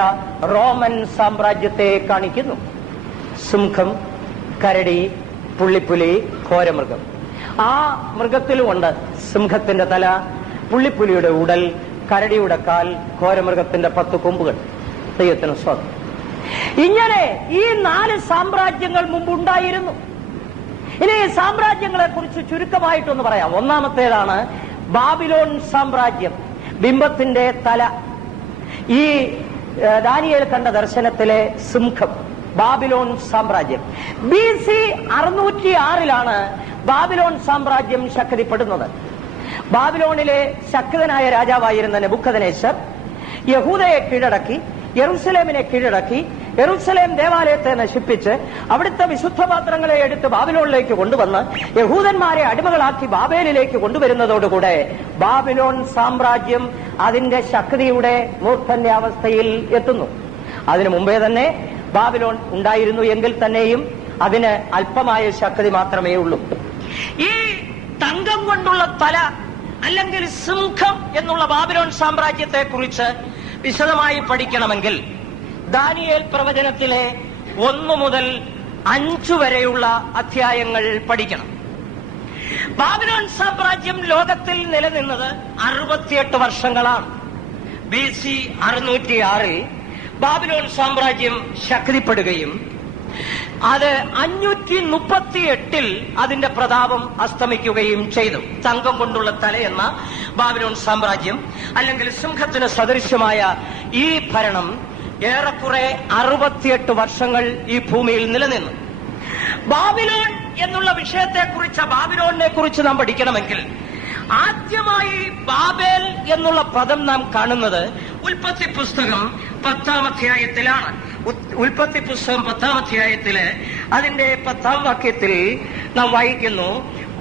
റോമൻ സാമ്രാജ്യത്തെ കാണിക്കുന്നു. സിംഹം, കരടി, പുള്ളിപ്പുലി, ഘോരമൃഗം. ആ മൃഗത്തിലുമുണ്ട് സിംഹത്തിന്റെ തല, പുള്ളിപ്പുലിയുടെ ഉടൽ, കരടിയുടെ കാൽ, ഘോരമൃഗത്തിന്റെ 10 കൊമ്പുകൾ. ദൈവത്തിന് സ്തോത്രം. ഇങ്ങനെ ഈ 4 സാമ്രാജ്യങ്ങൾ മുമ്പുണ്ടായിരുന്നു. ഇനി ഈ സാമ്രാജ്യങ്ങളെ കുറിച്ച് ചുരുക്കമായിട്ടൊന്ന് പറയാം. ഒന്നാമത്തേതാണ് ബാബിലോൺ സാമ്രാജ്യം, ബിംബത്തിന്റെ തല. ഈ ദാനിയേൽ കണ്ട ദർശനത്തിലെ സിംഹം ബാബിലോൺ സാമ്രാജ്യം. BC 606 ബാബിലോൺ സാമ്രാജ്യം ശക്തിപ്പെടുന്നത്. ബാബിലോണിലെ ശക്തനായ രാജാവായിരുന്ന നെബൂഖദ്നേസർ യഹൂദയെ കീഴടക്കി, യെരൂശലേമിനെ കീഴടക്കി, യെരൂശലേം ദേവാലയത്തെ നശിപ്പിച്ച് അവിടുത്തെ വിശുദ്ധപാത്രങ്ങളെ എടുത്ത് ബാബിലോണിലേക്ക് കൊണ്ടുവന്ന് യഹൂദന്മാരെ അടിമകളാക്കി ബാബേലിലേക്ക് കൊണ്ടുവരുന്നതോടുകൂടെ ബാബിലോൺ സാമ്രാജ്യം അതിന്റെ ശക്തിയുടെ മൂർധന്യാവസ്ഥയിൽ എത്തുന്നു. അതിനു മുമ്പേ തന്നെ ബാബിലോൺ ഉണ്ടായിരുന്നു എങ്കിൽ തന്നെയും അതിന് അല്പമായ ശക്തി മാത്രമേ ഉള്ളൂ. ഈ തങ്കം കൊണ്ടുള്ള തല അല്ലെങ്കിൽ സിംഹം എന്നുള്ള ബാബിലോൺ സാമ്രാജ്യത്തെ കുറിച്ച് വിശദമായി പഠിക്കണമെങ്കിൽ ദാനിയേൽ പ്രവചനത്തിലെ 1 മുതൽ 5 വരെയുള്ള അധ്യായങ്ങൾ പഠിക്കണം. ബാബിലോൺ സാമ്രാജ്യം ലോകത്തിൽ നിലനിന്നത് 68 വർഷങ്ങളാണ്. BC 606 ബാബിലോൺ സാമ്രാജ്യം ശക്തിപ്പെടുകയും അത് 538 അതിന്റെ പ്രതാപം അസ്തമിക്കുകയും ചെയ്തു. തങ്കം കൊണ്ടുള്ള തലയെന്ന ബാബിലോൺ സാമ്രാജ്യം അല്ലെങ്കിൽ സിംഹത്തിന് സദൃശ്യമായ ഈ ഭരണം ഏറെക്കുറെ 68 വർഷങ്ങൾ ഈ ഭൂമിയിൽ നിലനിന്നു. ബാബിലോൺ എന്നുള്ള വിഷയത്തെക്കുറിച്ച്, ബാബിലോണിനെ കുറിച്ച് നാം പഠിക്കണമെങ്കിൽ ആദ്യമായി ബാബേൽ എന്നുള്ള പദം നാം കാണുന്നത് ഉൽപ്പത്തി പുസ്തകം 10-ാം അധ്യായത്തിലാണ്. ഉൽപ്പത്തി പുസ്തകം 10-ാം അധ്യായത്തില് അതിന്റെ 10-ാം വാക്യത്തിൽ നാം വായിക്കുന്നു,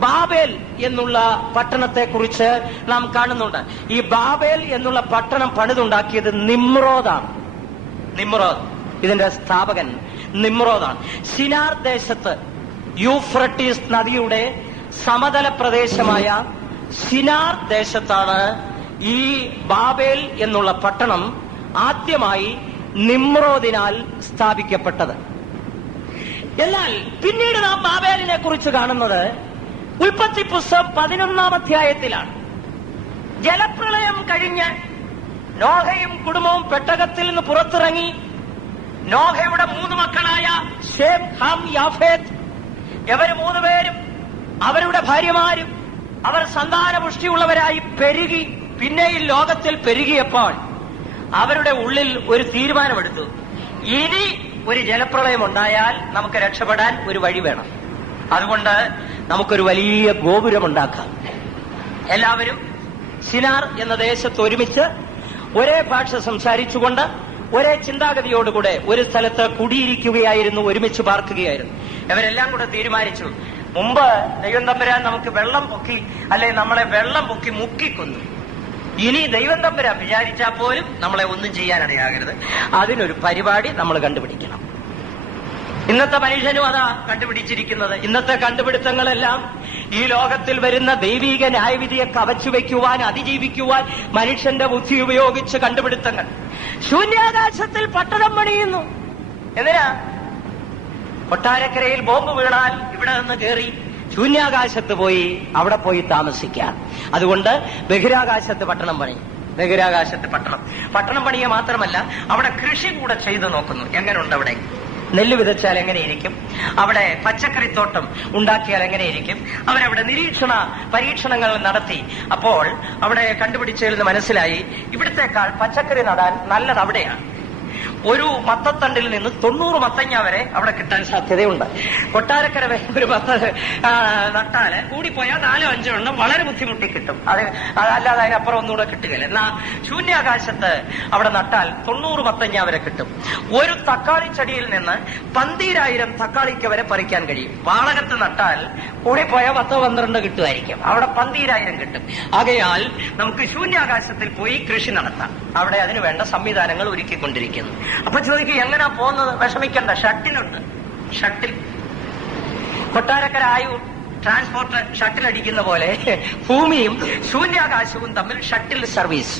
ബാബേൽ എന്നുള്ള പട്ടണത്തെ കുറിച്ച് നാം കാണുന്നുണ്ട്. ഈ ബാബേൽ എന്നുള്ള പട്ടണം പണിതുണ്ടാക്കിയത് നിമ്രോദാണ്. നിമ്രോദ്, ഇതിന്റെ സ്ഥാപകൻ നിമ്രോദാണ്. ശിനാർ ദേശത്ത് യൂഫ്രട്ടീസ് നദിയുടെ സമതല പ്രദേശമായ ശിനാർ ദേശത്താണ് ഈ ബാബേൽ എന്നുള്ള പട്ടണം ആദ്യമായി നിമ്രോദിനാൽ സ്ഥാപിക്കപ്പെട്ടത്. എന്നാൽ പിന്നീട് നാം ബാബേലിനെ കുറിച്ച് കാണുന്നത് ഉൽപ്പത്തി പുസ്തകം 11-ാം അധ്യായത്തിലാണ്. ജലപ്രളയം കഴിഞ്ഞ് നോഹയും കുടുംബവും പെട്ടകത്തിൽ നിന്ന് പുറത്തിറങ്ങി നോഹയുടെ 3 മക്കളായ ശേം, ഹാം, യാഫേത്ത് ഇവര് 3 പേരും അവരുടെ ഭാര്യമാരും അവർ സന്താനപുഷ്ടിയുള്ളവരായി പെരുകി പിന്നെ ഈ ലോകത്തിൽ പെരുകിയപ്പോൾ അവരുടെ ഉള്ളിൽ ഒരു തീരുമാനമെടുത്തു, ഇനി ഒരു ജലപ്രളയം ഉണ്ടായാൽ നമുക്ക് രക്ഷപ്പെടാൻ ഒരു വഴി വേണം. അതുകൊണ്ട് നമുക്കൊരു വലിയ ഗോപുരമുണ്ടാക്കാം. എല്ലാവരും ശിനാർ എന്ന ദേശത്ത് ഒരുമിച്ച് ഒരേ ഭാഷ സംസാരിച്ചുകൊണ്ട് ഒരേ ചിന്താഗതിയോടുകൂടെ ഒരു സ്ഥലത്ത് കുടിയിരിക്കുകയായിരുന്നു, ഒരുമിച്ച് പാർക്കുകയായിരുന്നു. ഇവരെല്ലാം കൂടെ തീരുമാനിച്ചു, മുമ്പ് ദൈവം തമ്പുരാൻ നമുക്ക് വെള്ളം പൊക്കി, അല്ലെ നമ്മളെ വെള്ളം പൊക്കി മുക്കിക്കൊന്നു. ഇനി ദൈവം തമ്പുരാൻ വിചാരിച്ചാൽ പോലും നമ്മളെ ഒന്നും ചെയ്യാനിടയാകരുത്. അതിനൊരു പരിപാടി നമ്മൾ കണ്ടുപിടിക്കണം. ഇന്നത്തെ മനുഷ്യനും അതാ കണ്ടുപിടിച്ചിരിക്കുന്നത്. ഇന്നത്തെ കണ്ടുപിടുത്തങ്ങളെല്ലാം ഈ ലോകത്തിൽ വരുന്ന ദൈവിക ന്യായവിധിയെ കവച്ചുവെക്കുവാൻ, അതിജീവിക്കുവാൻ മനുഷ്യന്റെ ബുദ്ധി ഉപയോഗിച്ച് കണ്ടുപിടുത്തങ്ങൾ. ശൂന്യാകാശത്തിൽ പട്ടണം പണിയുന്നു. എന്തിനാ? കൊട്ടാരക്കരയിൽ ബോംബ് വീണാൽ ഇവിടെ നിന്ന് കയറി ശൂന്യാകാശത്ത് പോയി അവിടെ പോയി താമസിക്കാം. അതുകൊണ്ട് ബഹിരാകാശത്ത് പട്ടണം പണിയും. ബഹിരാകാശത്ത് പട്ടണം പണിയ മാത്രമല്ല, അവിടെ കൃഷി കൂടെ ചെയ്തു നോക്കുന്നു. എങ്ങനെയുണ്ട് അവിടെ? നെല്ല് വിതച്ചാൽ എങ്ങനെയിരിക്കും? അവിടെ പച്ചക്കറിത്തോട്ടം ഉണ്ടാക്കിയാൽ എങ്ങനെയിരിക്കും? അവരവിടെ പരീക്ഷണങ്ങൾ നടത്തി. അപ്പോൾ അവിടെ കണ്ടുപിടിച്ചതിൽ മനസ്സിലായി, ഇവിടത്തെക്കാൾ പച്ചക്കറി നടാൻ നല്ലത് അവിടെയാണ്. ഒരു മത്തത്തണ്ടിൽ നിന്ന് 90 മത്തങ്ങ വരെ അവിടെ കിട്ടാൻ സാധ്യതയുണ്ട്. കൊട്ടാരക്കര ഒരു നട്ടാല് കൂടിപ്പോയാൽ 4-5 എണ്ണം വളരെ ബുദ്ധിമുട്ടി കിട്ടും. അല്ലാതെ അതിനപ്പുറം ഒന്നുകൂടെ കിട്ടുകയില്ല. എന്നാൽ ശൂന്യാകാശത്ത് അവിടെ നട്ടാൽ 90 മത്തങ്ങ വരെ കിട്ടും. ഒരു തക്കാളി ചെടിയിൽ നിന്ന് 12,000 തക്കാളിക്ക് വരെ പറിക്കാൻ കഴിയും. വാളകത്ത് നട്ടാൽ കൂടിപ്പോയാൽ 10-12 കിട്ടുമായിരിക്കും. അവിടെ 12,000 കിട്ടും. ആകയാൽ നമുക്ക് ശൂന്യാകാശത്തിൽ പോയി കൃഷി നടത്താം. അവിടെ അതിനു വേണ്ട സംവിധാനങ്ങൾ ഒരുക്കിക്കൊണ്ടിരിക്കുന്നു. അപ്പൊ ചോദിക്കും, എങ്ങനെയാ പോകുന്നത്? വിഷമിക്കണ്ട, ഷട്ടിലുണ്ട്. Shuttle Kottarakkara Ayoor transport shuttle അടിക്കുന്ന പോലെ ഭൂമിയും ശൂന്യാകാശവും തമ്മിൽ ഷട്ടിൽ സർവീസ്.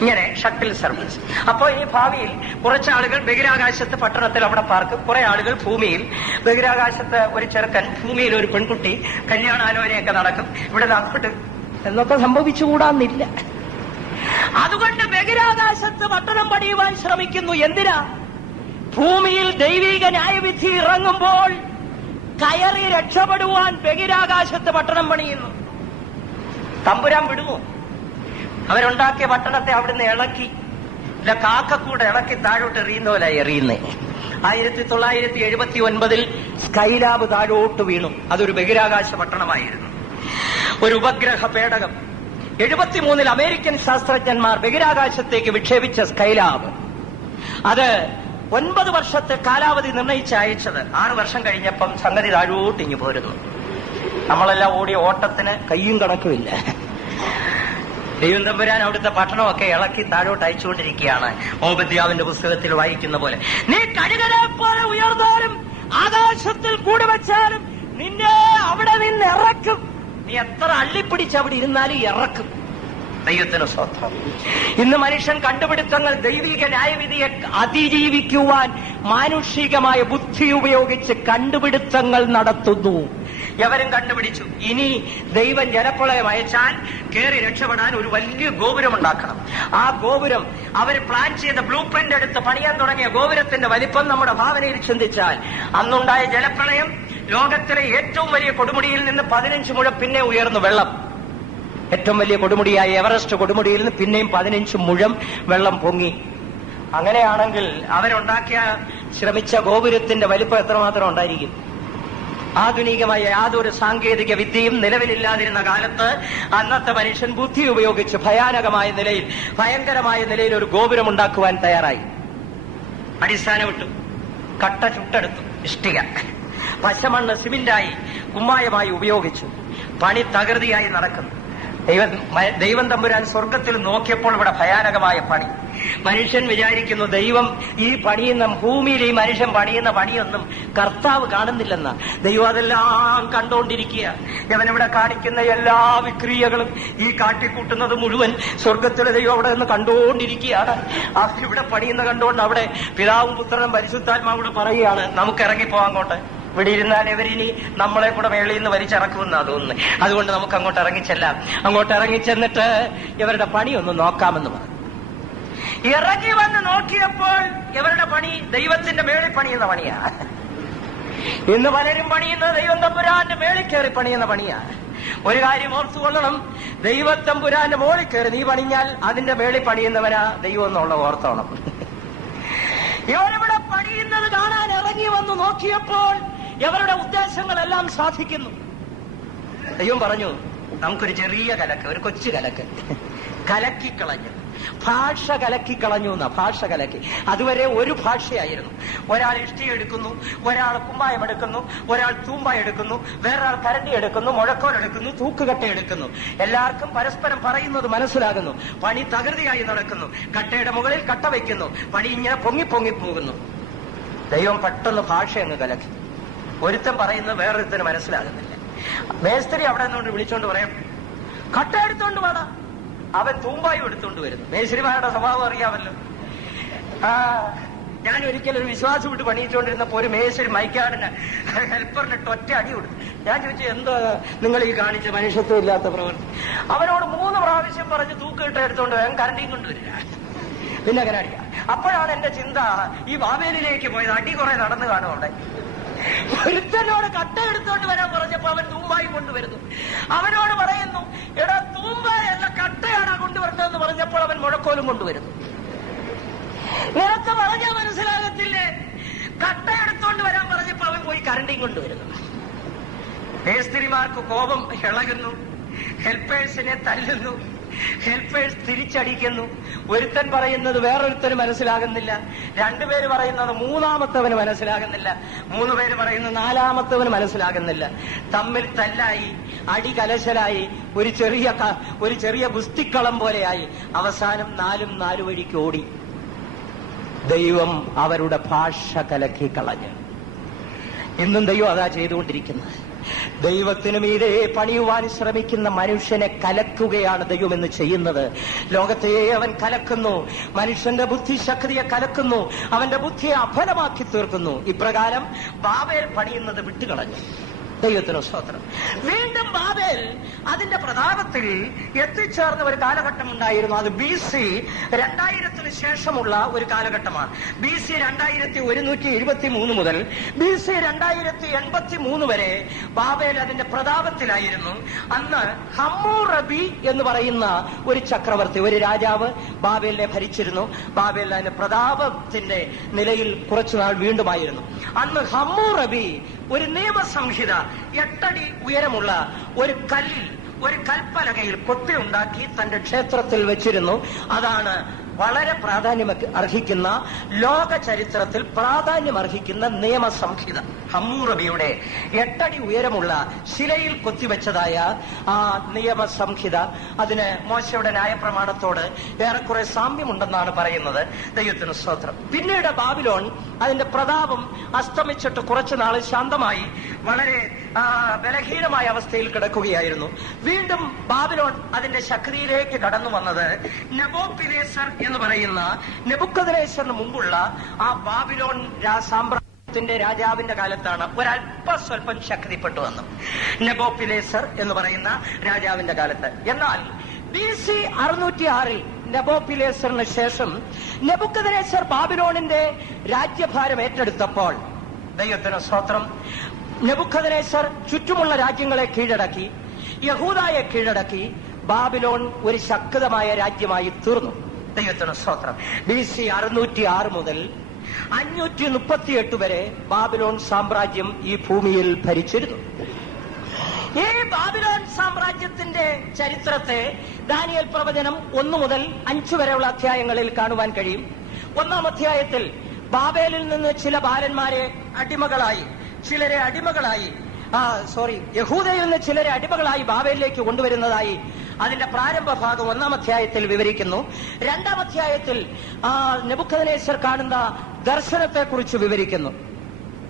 ഇങ്ങനെ ഷട്ടിൽ സർവീസ്. അപ്പോൾ ഈ ഭാവിയിൽ കുറച്ചാളുകൾ ബഹിരാകാശത്ത് പട്ടണത്തിൽ അവിടെ പാർക്കും, കുറെ ആളുകൾ ഭൂമിയിൽ. ബഹിരാകാശത്ത് ഒരു ചെറുക്കൻ, ഭൂമിയിൽ ഒരു പെൺകുട്ടി, കല്യാണാലോചനയൊക്കെ നടക്കും. ഇവിടെ അങ്ങോട്ട് എന്നൊക്കെ സംഭവിച്ചുകൂടാന്നില്ല. അതുകൊണ്ട് ബഹിരാകാശത്ത് പട്ടണം പണിയുവാൻ ശ്രമിക്കുന്നു. എന്തിനാ? ഭൂമിയിൽ ദൈവിക ന്യായവിധി ഇറങ്ങുമ്പോൾ കയറി രക്ഷപ്പെടുവാൻ ബഹിരാകാശത്ത് പട്ടണം പണിയുന്നു. തമ്പുരാൻ വിടുമോ? അവരുണ്ടാക്കിയ പട്ടണത്തെ അവിടുന്ന് ഇളക്കി ഇല്ല, കാക്കക്കൂടെ ഇളക്കി താഴോട്ട് എറിയുന്ന പോലെ എറിയുന്നേ. 1979 സ്കൈലാബ് താഴോട്ട് വീണു. അതൊരു ബഹിരാകാശ പട്ടണമായിരുന്നു, ഒരു ഉപഗ്രഹ പേടകം. 73 അമേരിക്കൻ ശാസ്ത്രജ്ഞന്മാർ ബഹിരാകാശത്തേക്ക് വിക്ഷേപിച്ച സ്കൈലാബ്, അത് 9 വർഷത്തെ കാലാവധി നിർണയിച്ച് അയച്ചത്. 6 വർഷം കഴിഞ്ഞപ്പം സംഗതി താഴോട്ട് ഇങ്ങ് പോരുന്നു. നമ്മളെല്ലാം ഓടിയ ഓട്ടത്തിന് കയ്യും കണക്കുമില്ല. ദൈവം തമ്പുരാൻ അവിടുത്തെ പട്ടണമൊക്കെ ഇളക്കി താഴോട്ട് അയച്ചുകൊണ്ടിരിക്കുകയാണ്. ഓബദ്യാവിന്റെ പുസ്തകത്തിൽ വായിക്കുന്ന പോലെ, നീ കഴുകനെ പോലെ ഉയർന്നാലും ആകാശത്തിൽ കൂടി വെച്ചാലും നിന്നെ അവിടെ നിന്ന് ഇറക്കും. നീ എത്ര അള്ളിപ്പിടിച്ച് അവിടെ ഇരുന്നാലും ഇറക്കും. ദൈവത്തിന് സ്വത്രം. ഇന്ന് മനുഷ്യൻ കണ്ടുപിടുത്തങ്ങൾ ദൈവിക ന്യായവിധിയെ അതിജീവിക്കുവാൻ മാനുഷികമായ ബുദ്ധി ഉപയോഗിച്ച് കണ്ടുപിടുത്തങ്ങൾ നടത്തുന്നു. എവരും കണ്ടുപിടിച്ചു, ഇനി ദൈവം ജലപ്രളയം അയച്ചാൽ കയറി രക്ഷപ്പെടാൻ ഒരു വലിയ ഗോപുരം ഉണ്ടാക്കണം. ആ ഗോപുരം അവർ പ്ലാൻ ചെയ്ത ബ്ലൂ പ്രിന്റ് എടുത്ത് പണിയാൻ തുടങ്ങിയ ഗോപുരത്തിന്റെ വലിപ്പം നമ്മുടെ ഭാവനയിൽ ചിന്തിച്ചാൽ, അന്നുണ്ടായ ജലപ്രളയം ലോകത്തിലെ ഏറ്റവും വലിയ കൊടുമുടിയിൽ നിന്ന് 15 മുഴം പിന്നെ ഉയർന്നു വെള്ളം. ഏറ്റവും വലിയ കൊടുമുടിയായ എവറസ്റ്റ് കൊടുമുടിയിൽ നിന്ന് പിന്നെയും 15 മുഴം വെള്ളം പൊങ്ങി. അങ്ങനെയാണെങ്കിൽ ശ്രമിച്ച ഗോപുരത്തിന്റെ വലിപ്പം എത്രമാത്രം ഉണ്ടായിരിക്കും? ആധുനികമായ യാതൊരു സാങ്കേതിക വിദ്യയും നിലവിലില്ലാതിരുന്ന കാലത്ത് അന്നത്തെ മനുഷ്യൻ ബുദ്ധി ഉപയോഗിച്ച് ഭയങ്കരമായ നിലയിൽ ഒരു ഗോപുരം ഉണ്ടാക്കുവാൻ തയ്യാറായി. അടിസ്ഥാനമിട്ടു, കട്ട ചുട്ടെടുത്തു, ഇഷ്ടിക, പശമണ്ണ് സിമന്റായി കുമ്മായമായി ഉപയോഗിച്ചു. പണി തകൃതിയായി നടക്കുന്നു. ദൈവം തമ്പുരാൻ സ്വർഗത്തിൽ നോക്കിയപ്പോൾ ഇവിടെ ഭയാനകമായ പണി. മനുഷ്യൻ വിചാരിക്കുന്നു ദൈവം ഈ പണിയുന്ന ഭൂമിയിൽ ഈ മനുഷ്യൻ പണിയുന്ന പണിയൊന്നും കർത്താവ് കാണുന്നില്ലെന്ന. ദൈവം അതെല്ലാം കണ്ടുകൊണ്ടിരിക്കുക. അവനിവിടെ കാണിക്കുന്ന എല്ലാ വിക്രിയകളും, ഈ കാട്ടിക്കൂട്ടുന്നത് മുഴുവൻ സ്വർഗത്തിലെ ദൈവം അവിടെ നിന്ന് കണ്ടുകൊണ്ടിരിക്കുകയാണ്. അവരിവിടെ പണിയുന്ന കണ്ടുകൊണ്ട് അവിടെ പിതാവും പുത്രനും പരിശുദ്ധാത്മാവോട് പറയുകയാണ്, നമുക്ക് ഇറങ്ങിപ്പോവാൻ അങ്ങോട്ട്. ഇവിടെ ഇരുന്നാൽ ഇവരിനി നമ്മളെ കൂടെ മേളിൽ നിന്ന് വലിച്ചിറക്കുമെന്നാ തോന്നുന്നു. അതുകൊണ്ട് നമുക്ക് അങ്ങോട്ട് ഇറങ്ങിച്ചെല്ലാം. അങ്ങോട്ട് ഇറങ്ങിച്ചെന്നിട്ട് ഇവരുടെ പണി ഒന്ന് നോക്കാമെന്ന് പറഞ്ഞു. ഇറങ്ങി വന്ന് നോക്കിയപ്പോൾ ഇവരുടെ പണി ദൈവത്തിന്റെ മേളിൽ പണിയുന്ന പണിയാ. ഇന്ന് പലരും പണിയുന്നത് ദൈവം തമ്പുരാന്റെ മേളിൽ കയറി പണിയുന്ന പണിയാ. ഒരു കാര്യം ഓർത്തുകൊള്ളണം, ദൈവത്തമ്പുരാന്റെ മോളിൽ കയറി നീ പണിഞ്ഞാൽ അതിന്റെ മേളിൽ പണിയുന്നവനാ ദൈവം എന്നുള്ള ഓർത്തോണം. ഇവരിവിടെ പണിയുന്നത് കാണാൻ ഇറങ്ങി വന്ന് നോക്കിയപ്പോൾ ഇവരുടെ ഉദ്ദേശങ്ങളെല്ലാം സാധിക്കുന്നു. ദൈവം പറഞ്ഞു, നമുക്കൊരു ചെറിയ കലക്ക്, ഒരു കൊച്ചു കലക്ക് കലക്കിക്കളഞ്ഞു. ഭാഷ കലക്കിക്കളഞ്ഞു എന്നാ, ഭാഷ കലക്കി. അതുവരെ ഒരു ഭാഷയായിരുന്നു. ഒരാൾ ഇഷ്ടി എടുക്കുന്നു, ഒരാൾ കുമ്മായം എടുക്കുന്നു, ഒരാൾ തൂമ്പ എടുക്കുന്നു, വേറൊരാൾ കരണ്ടി എടുക്കുന്നു, മുഴക്കോൽ എടുക്കുന്നു, തൂക്കുകട്ട എടുക്കുന്നു. എല്ലാവർക്കും പരസ്പരം പറയുന്നത് മനസ്സിലാകുന്നു. പണി തകൃതിയായി നടക്കുന്നു. കട്ടയുടെ മുകളിൽ കട്ട വയ്ക്കുന്നു. പണി ഇങ്ങനെ പൊങ്ങിപ്പോകുന്നു. ദൈവം പെട്ടെന്ന് ഭാഷ അങ്ങ് കലക്കി. ഒരുത്തൻ പറയുന്നത് വേറൊരുത്തന് മനസ്സിലാകുന്നില്ല. മേസ്ത്രി അവിടെ നിന്നുകൊണ്ട് വിളിച്ചോണ്ട് പറയാം, കട്ട എടുത്തോണ്ട് വേണം. അവൻ തൂമ്പായും എടുത്തോണ്ട് വരുന്നു. മേശ്രിമാരുടെ സ്വഭാവം അറിയാമല്ലോ. ഞാൻ ഒരിക്കലും വിശ്വാസം വിട്ട് പണിയിച്ചുകൊണ്ടിരുന്നപ്പോ ഒരു മേശ്രി മൈക്കാടിന് ഹെൽപ്പറിന് ഒറ്റ അടി കൊടുത്തു. ഞാൻ ചോദിച്ചു, എന്തോ നിങ്ങൾ ഈ കാണിച്ച മനുഷ്യത്വം ഇല്ലാത്ത പ്രവൃത്തി? അവനോട് 3 പ്രാവശ്യം പറഞ്ഞ് തൂക്കിട്ട് എടുത്തോണ്ട് വരാൻ കരണ്ടിയും കൊണ്ടുവരിക. പിന്നെ അങ്ങനെ അടിക്കാം. അപ്പോഴാണ് എന്റെ ചിന്ത ഈ ബാബേലിലേക്ക് പോയത്. അടി കുറെ നടന്നു കാണും അവിടെ. ഒരുത്തനോട് കട്ട എടുത്തോണ്ട് വരാൻ പറഞ്ഞപ്പോ അവൻ തൂമ്പായി കൊണ്ടുവരുന്നു. അവനോട് പറയുന്നു, എടാ തൂമ്പായല്ല കട്ടയാണ് കൊണ്ടുവരണമെന്ന് പറഞ്ഞപ്പോൾ അവൻ മുഴക്കോലും കൊണ്ടുവരുന്നു. നിനക്ക് പറഞ്ഞാൽ മനസ്സിലാകത്തില്ലേ? കട്ട എടുത്തോണ്ട് വരാൻ പറഞ്ഞപ്പോ അവൻ പോയി കരണ്ടിയും കൊണ്ടുവരുന്നു. മേസ്ത്രിമാർക്ക് കോപം ഇളകുന്നു, ഹെൽപ്പേഴ്സിനെ തല്ലുന്നു, ഹെൽപ്പേഴ്സ് തിരിച്ചടിക്കുന്നു. ഒരുത്തൻ പറയുന്നത് വേറൊരുത്തന് മനസ്സിലാകുന്നില്ല. 2 പേര് പറയുന്നത് മൂന്നാമത്തവന് മനസ്സിലാകുന്നില്ല. 3 പേര് പറയുന്നത് 4-മത്തവന് മനസ്സിലാകുന്നില്ല. തമ്മിൽ തല്ലായി, അടി കലശലായി, ഒരു ചെറിയ ഗുസ്തിക്കളം പോലെയായി. അവസാനം 4 4 വഴിക്ക് ഓടി. ദൈവം അവരുടെ ഭാഷ കലക്കി കളഞ്ഞു. ഇന്നും ദൈവം അതാ ചെയ്തുകൊണ്ടിരിക്കുന്നത്. ദൈവത്തിനു മീതെ പണിയുവാൻ ശ്രമിക്കുന്ന മനുഷ്യനെ കലക്കുകയാണ് ദൈവം എന്ന് ചെയ്യുന്നത്. ലോകത്തെ അവൻ കലക്കുന്നു. മനുഷ്യന്റെ ബുദ്ധിശക്തിയെ കലക്കുന്നു. അവന്റെ ബുദ്ധിയെ അഫലമാക്കി തീർക്കുന്നു. ഇപ്രകാരം ബാബേൽ പണിയുന്നത് വിട്ടുകളഞ്ഞു. ദൈവത്തിന് സ്തോത്രം. വീണ്ടും ബാബേൽ അതിന്റെ പ്രതാപത്തിൽ എത്തിച്ചേർന്ന ഒരു കാലഘട്ടം ഉണ്ടായിരുന്നു. അത് BC 2000 ശേഷമുള്ള ഒരു കാലഘട്ടമാണ്. BC 2173 മുതൽ BC 2083 വരെ ബാബേൽ അതിന്റെ പ്രതാപത്തിലായിരുന്നു. അന്ന് ഹമ്മൂറബി എന്ന് പറയുന്ന ഒരു ചക്രവർത്തി, ഒരു രാജാവ് ബാബേലിനെ ഭരിച്ചിരുന്നു. ബാബേൽ അതിന്റെ പ്രതാപത്തിന്റെ നിലയിൽ കുറച്ചുനാൾ വീണ്ടുമായിരുന്നു. അന്ന് ഹമ്മൂറബി ഒരു നിയമസംഹിത 8 അടി ഉയരമുള്ള ഒരു കല്ലിൽ, ഒരു കൽപ്പലകയിൽ കൊത്തിയുണ്ടാക്കി തന്റെ ക്ഷേത്രത്തിൽ വെച്ചിരുന്നു. അതാണ് വളരെ പ്രാധാന്യം അർഹിക്കുന്ന, ലോക ചരിത്രത്തിൽ പ്രാധാന്യം അർഹിക്കുന്ന നിയമസംഹിത. ഹമ്മൂറബിയുടെ 8 അടി ഉയരമുള്ള ശിലയിൽ കൊത്തിവെച്ചതായ ആ നിയമസംഹിത, അതിന് മോശയുടെ ന്യായപ്രമാണത്തോട് ഏറെക്കുറെ സാമ്യമുണ്ടെന്നാണ് പറയുന്നത്. ദൈവത്തിന് സ്തോത്രം. പിന്നീട് ബാബിലോൺ അതിന്റെ പ്രതാപം അസ്തമിച്ചിട്ട് കുറച്ചുനാൾ ശാന്തമായി വളരെ ബലഹീനമായ അവസ്ഥയിൽ കിടക്കുകയായിരുന്നു. വീണ്ടും ബാബിലോൺ അതിന്റെ ശക്തിയിലേക്ക് കടന്നു വന്നത് നെബൂഖദ്നേസർ എന്ന് പറയുന്ന നെബൂഖദ്നേസറിന് മുമ്പുള്ള ആ ബാബിലോൺ സാമ്രാജ്യത്തിന്റെ രാജാവിന്റെ കാലത്താണ് സ്വല്പം ശക്തിപ്പെട്ടു വന്നു. നെബൂഖദ്നേസർ എന്ന് പറയുന്ന രാജാവിന്റെ കാലത്ത്. എന്നാൽ BC 606 നെബൂഖദ്നേസറിന് ശേഷം നെബൂഖദ്നേസർ ബാബിലോണിന്റെ രാജ്യഭാരം ഏറ്റെടുത്തപ്പോൾ, ദൈവത്തിന് സ്തോത്രം, നെബൂഖദ്നേസർ ചുറ്റുമുള്ള രാജ്യങ്ങളെ കീഴടക്കി, യഹൂദയെ കീഴടക്കി. ബാബിലോൺ ഒരു ശക്തമായ രാജ്യമായി തീർന്നു. ദൈവത്തിന് സ്തോത്രം. BC 606 മുതൽ 538 വരെ ബാബിലോൺ സാമ്രാജ്യം ഈ ഭൂമിയിൽ ഭരിച്ചിരുന്നു. ഈ ബാബിലോൺ സാമ്രാജ്യത്തിന്റെ ചരിത്രത്തെ ദാനിയേൽ പ്രവചനം 1 മുതൽ 5 വരെയുള്ള അധ്യായങ്ങളിൽ കാണുവാൻ കഴിയും. 1-ാം അധ്യായത്തിൽ ബാബേലിൽ നിന്ന് ചില ബാലന്മാരെ അടിമകളായി, ചിലരെ അടിമകളായി യഹൂദയിൽ നിന്ന് ചിലരെ അടിമകളായി ബാബേലിലേക്ക് കൊണ്ടുവരുന്നതായി അതിന്റെ പ്രാരംഭ ഭാഗം 1-ാം അധ്യായത്തിൽ വിവരിക്കുന്നു. 2-ാം അധ്യായത്തിൽ നെബൂഖദ്നേസർ കാണുന്ന ദർശനത്തെ കുറിച്ച് വിവരിക്കുന്നു.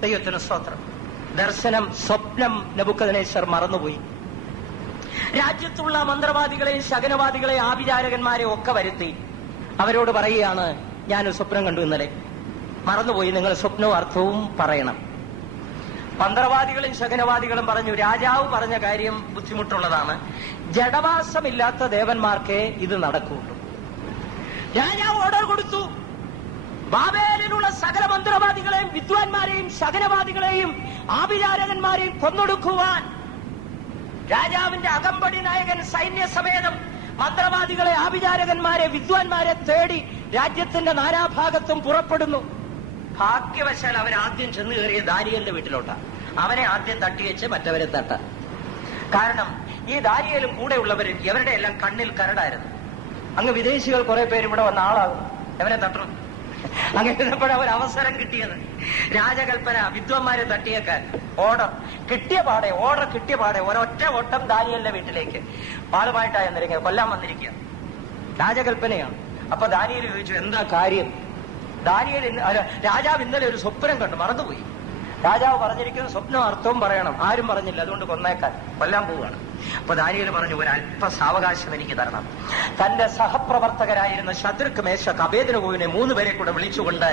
ദൈവത്തിന് സ്തോത്രം. ദർശനം, സ്വപ്നം നെബൂഖദ്നേസർ മറന്നുപോയി. രാജ്യത്തുള്ള മന്ത്രവാദികളെയും ശകുനവാദികളെയും ആഭിചാരകന്മാരെ ഒക്കെ വരുത്തി അവരോട് പറയുകയാണ്, ഞാൻ സ്വപ്നം കണ്ടു ഇന്നലെ. മറന്നുപോയി, നിങ്ങൾ സ്വപ്നവും അർത്ഥവും പറയണം. മന്ത്രവാദികളും ശകുനവാദികളും പറഞ്ഞു, രാജാവ് പറഞ്ഞ കാര്യം ബുദ്ധിമുട്ടുള്ളതാണ്, ജഡവാസമില്ലാത്ത ദേവന്മാർക്കേ ഇത് നടക്കുള്ളൂ. രാജാവ് ഓർഡർ കൊടുത്തു, ബാബേലിലുള്ള സകല മന്ത്രവാദികളെയും വിദ്വാൻമാരെയും ശകുനവാദികളെയും ആഭിചാരകന്മാരെയും കൊന്നൊടുക്കുവാൻ. രാജാവിന്റെ അകമ്പടി നായകൻ സൈന്യസമേതം മന്ത്രവാദികളെ, ആഭിചാരകന്മാരെ, വിദ്വാൻമാരെ തേടി രാജ്യത്തിന്റെ നാനാഭാഗത്തും പുറപ്പെടുന്നു. ഭാഗ്യവശാൽ അവരാദ്യം ചെന്ന് കയറിയ ദാനിയേലിന്റെ വീട്ടിലോട്ടാണ്. അവനെ ആദ്യം തട്ടിവെച്ച് മറ്റവരെ തട്ട. കാരണം ഈ ദാനിയേലും കൂടെയുള്ളവരും ഇവരുടെ എല്ലാം കണ്ണിൽ കരടായിരുന്നു. അങ്ങ് വിദേശികൾ കുറെ പേര് ഇവിടെ വന്ന ആളാകും, അവനെ തട്ടണം. അങ്ങനെ ഒരവസരം കിട്ടിയത്. രാജകൽപ്പന, വിദ്വാന്മാരെ തട്ടിയേക്കാൻ ഓർഡർ കിട്ടിയ പാടെ ഒരൊറ്റ ഓട്ടം ദാനിയേലിന്റെ വീട്ടിലേക്ക്. പാളുമായിട്ടായെന്നിരിക്കുക, കൊല്ലാൻ വന്നിരിക്കുക. രാജകൽപ്പനയാണ്. അപ്പൊ ദാനിയേൽ ചോദിച്ചു, എന്താ കാര്യം? രാജാവ് ഇന്നലെ ഒരു സ്വപ്നം കണ്ടു, മറന്നുപോയി. രാജാവ് പറഞ്ഞിരിക്കുന്ന സ്വപ്നം അർത്ഥവും പറയണം. ആരും പറഞ്ഞില്ല, അതുകൊണ്ട് കൊല്ലാൻ പോവുകയാണ്. അപ്പൊ ദാനിയേൽ പറഞ്ഞു, ഒരല്പ സാവകാശം എനിക്ക് തരണം. തന്റെ സഹപ്രവർത്തകരായിരുന്ന ശദ്രക്ക്, മേശക്ക്, അബേദ്നെഗോവിനെ 3 പേരെ കൂടെ വിളിച്ചുകൊണ്ട്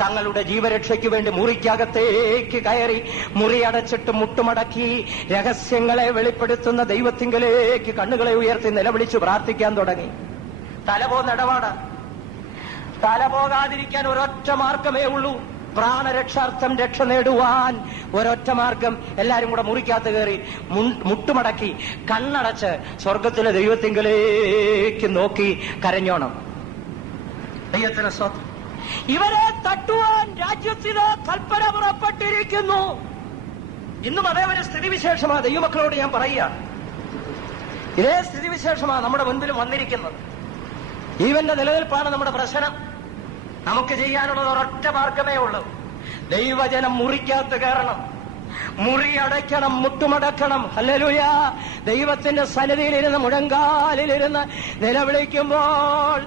തങ്ങളുടെ ജീവരക്ഷയ്ക്ക് വേണ്ടി മുറിക്കകത്തേക്ക് കയറി, മുറി അടച്ചിട്ട് മുട്ടുമടക്കി രഹസ്യങ്ങളെ വെളിപ്പെടുത്തുന്ന ദൈവത്തിങ്കലേക്ക് കണ്ണുകളെ ഉയർത്തി നിലവിളിച്ചു പ്രാർത്ഥിക്കാൻ തുടങ്ങി. തലപോകാതിരിക്കാൻ ഒരൊറ്റ മാർഗമേ ഉള്ളൂ. പ്രാണരക്ഷാർത്ഥം രക്ഷ നേടുവാൻ ഒരൊറ്റ മാർഗം. എല്ലാരും കൂടെ മുറിക്കകത്ത് കയറി മുട്ടുമടക്കി കണ്ണടച്ച് സ്വർഗത്തിലെ ദൈവത്തിങ്കലേക്ക് നോക്കി കരഞ്ഞോണം. ദൈവത്തിന് സ്വന്തം. ഇവരെ തട്ടുവാൻ രാജ്യത്തിന് കൽപ്പന പുറപ്പെട്ടിരിക്കുന്നു. ഇന്നും അതേ ഒരു സ്ഥിതിവിശേഷമാണ്. ദൈവമക്കളോട് ഞാൻ പറയുക, ഇതേ സ്ഥിതിവിശേഷമാണ് നമ്മുടെ മുൻപിൽ വന്നിരിക്കുന്നത്. ജീവന്റെ നിലനിൽപ്പാണ് നമ്മുടെ പ്രശ്നം. നമുക്ക് ചെയ്യാനുള്ളത് ഒരൊറ്റ മാർഗമേ ഉള്ളൂ. ദൈവജനം മുറിക്കകത്ത് കയറണം, മുറി അടയ്ക്കണം, മുട്ടുമടക്കണം. ഹല്ലേലൂയ. ദൈവത്തിന്റെ സന്നിധിയിലിരുന്ന് മുഴങ്കാലിലിരുന്ന് നിലവിളിക്കുമ്പോൾ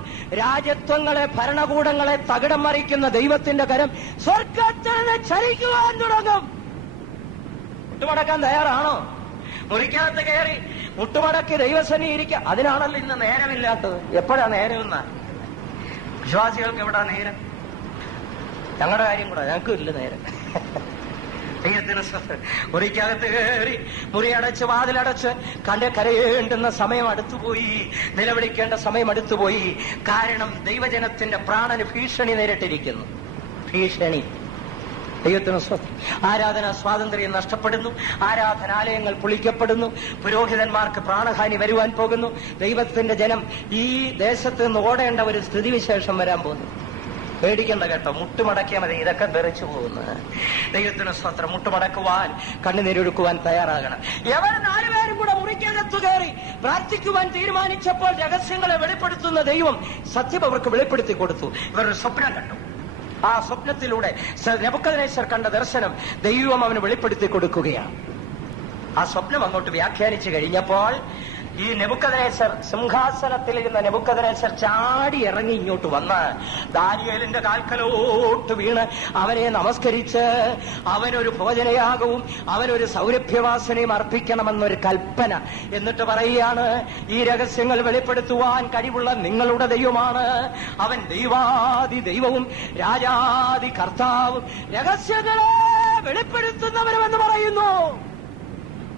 രാജ്യത്വങ്ങളെ, ഭരണകൂടങ്ങളെ തകിടം മറിക്കുന്ന ദൈവത്തിന്റെ കരം സ്വർഗത്തിൽ നിന്ന് ചലിക്കുവാൻ തുടങ്ങും. മുട്ടുമടക്കാൻ തയ്യാറാണോ? മുറിക്കകത്ത് കയറി മുട്ടുമടക്കി ദൈവസന്നിധി ഇരിക്കുക. അതിനാണല്ലോ ഇന്ന് നേരമില്ലാത്തത്. എപ്പോഴാ നേരമെന്ന വിശ്വാസികൾക്ക് എവിടാ നേരം? ഞങ്ങളുടെ കാര്യം കൂടെ, ഞങ്ങൾക്ക് ഇല്ല നേരം. മുറിക്കകത്ത് കയറി മുറി അടച്ച് വാതിലടച്ച് കരയേണ്ടുന്ന സമയം അടുത്തുപോയി, നിലവിളിക്കേണ്ട സമയം അടുത്തുപോയി. കാരണം ദൈവജനത്തിന്റെ പ്രാണന് ഭീഷണി നേരിട്ടിരിക്കുന്നു. ഭീഷണി. ദൈവത്തിന് സ്വന്തം. ആരാധനാ സ്വാതന്ത്ര്യം നഷ്ടപ്പെടുന്നു, ആരാധനാലയങ്ങൾ പൊളിക്കപ്പെടുന്നു, പുരോഹിതന്മാർക്ക് പ്രാണഹാനി വരുവാൻ പോകുന്നു. ദൈവത്തിന്റെ ജനം ഈ ദേശത്ത് നിന്ന് ഓടേണ്ട ഒരു സ്ഥിതിവിശേഷം വരാൻ പോകുന്നു. പേടിക്കേണ്ട കേട്ടോ, മുട്ടുമടക്കിയാൽ മതി, ഇതൊക്കെ തെറിച്ചു പോകുന്നു. ദൈവത്തിന് സ്വത്രം. മുട്ടുമടക്കുവാൻ, കണ്ണുനീരൊഴുക്കുവാൻ തയ്യാറാകണം. എവർ 4 പേരും കൂടെ മുറിക്കകത്തു കയറി പ്രാർത്ഥിക്കുവാൻ തീരുമാനിച്ചപ്പോൾ രഹസ്യങ്ങളെ വെളിപ്പെടുത്തുന്ന ദൈവം സത്യം അവർക്ക് വെളിപ്പെടുത്തി കൊടുത്തു. ഇവരൊരു സ്വപ്നം കണ്ടു. ആ സ്വപ്നത്തിലൂടെ നെബൂഖദ്നേസർ കണ്ട ദർശനം ദൈവം അവന് വെളിപ്പെടുത്തി കൊടുക്കുകയാണ്. ആ സ്വപ്നം അങ്ങോട്ട് വ്യാഖ്യാനിച്ചു കഴിഞ്ഞപ്പോൾ ഈ നെബൂഖദ്നേസർ, സിംഹാസനത്തിലിരുന്ന നെബൂഖദ്നേസർ ചാടി ഇറങ്ങി ഇങ്ങോട്ട് വന്ന് ദാനിയേലിന്റെ കാൽക്കലോട്ട് വീണ് അവനെ നമസ്കരിച്ച് അവനൊരു ഭോജനയാകവും അവനൊരു സൗരഭ്യവാസനയും അർപ്പിക്കണമെന്നൊരു കൽപ്പന. എന്നിട്ട് പറയുകയാണ്, ഈ രഹസ്യങ്ങൾ വെളിപ്പെടുത്തുവാൻ കഴിവുള്ള നിങ്ങളുടെ ദൈവമാണ്. അവൻ ദൈവാദി ദൈവവും രാജാദി കർത്താവും രഹസ്യങ്ങളെ വെളിപ്പെടുത്തുന്നവരുമെന്ന് പറയുന്നു.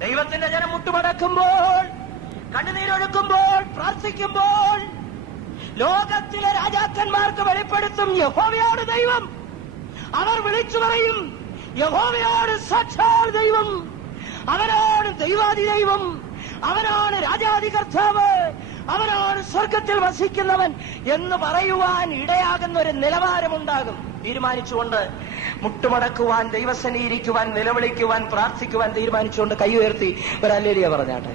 ദൈവത്തിന്റെ ജനം മുട്ടുമടക്കുമ്പോൾ, കണ്ണുനീരൊഴുക്കുമ്പോൾ, പ്രാർത്ഥിക്കുമ്പോൾ ലോകത്തിലെ രാജാക്കന്മാർക്ക് വെളിപ്പെടുത്തും യഹോവയാണ് ദൈവം. അവർ വിളിച്ചു പറയും, യഹോവയാണ് സാക്ഷാൽ ദൈവം, അവനാണ് ദൈവാദി ദൈവം, അവനാണ് രാജാദി കർത്താവ്, അവനാണ് സ്വർഗത്തിൽ വസിക്കുന്നവൻ എന്ന് പറയുവാൻ ഇടയാകുന്ന ഒരു നിലവാരമുണ്ടാകും. തീരുമാനിച്ചുകൊണ്ട് മുട്ടുമടക്കുവാൻ, ദൈവസന്നിധിയിരിക്കുവാൻ, നിലവിളിക്കുവാൻ, പ്രാർത്ഥിക്കുവാൻ തീരുമാനിച്ചുകൊണ്ട് കൈ ഉയർത്തി ഒരു ഹല്ലേലൂയ പറഞ്ഞാട്ടെ.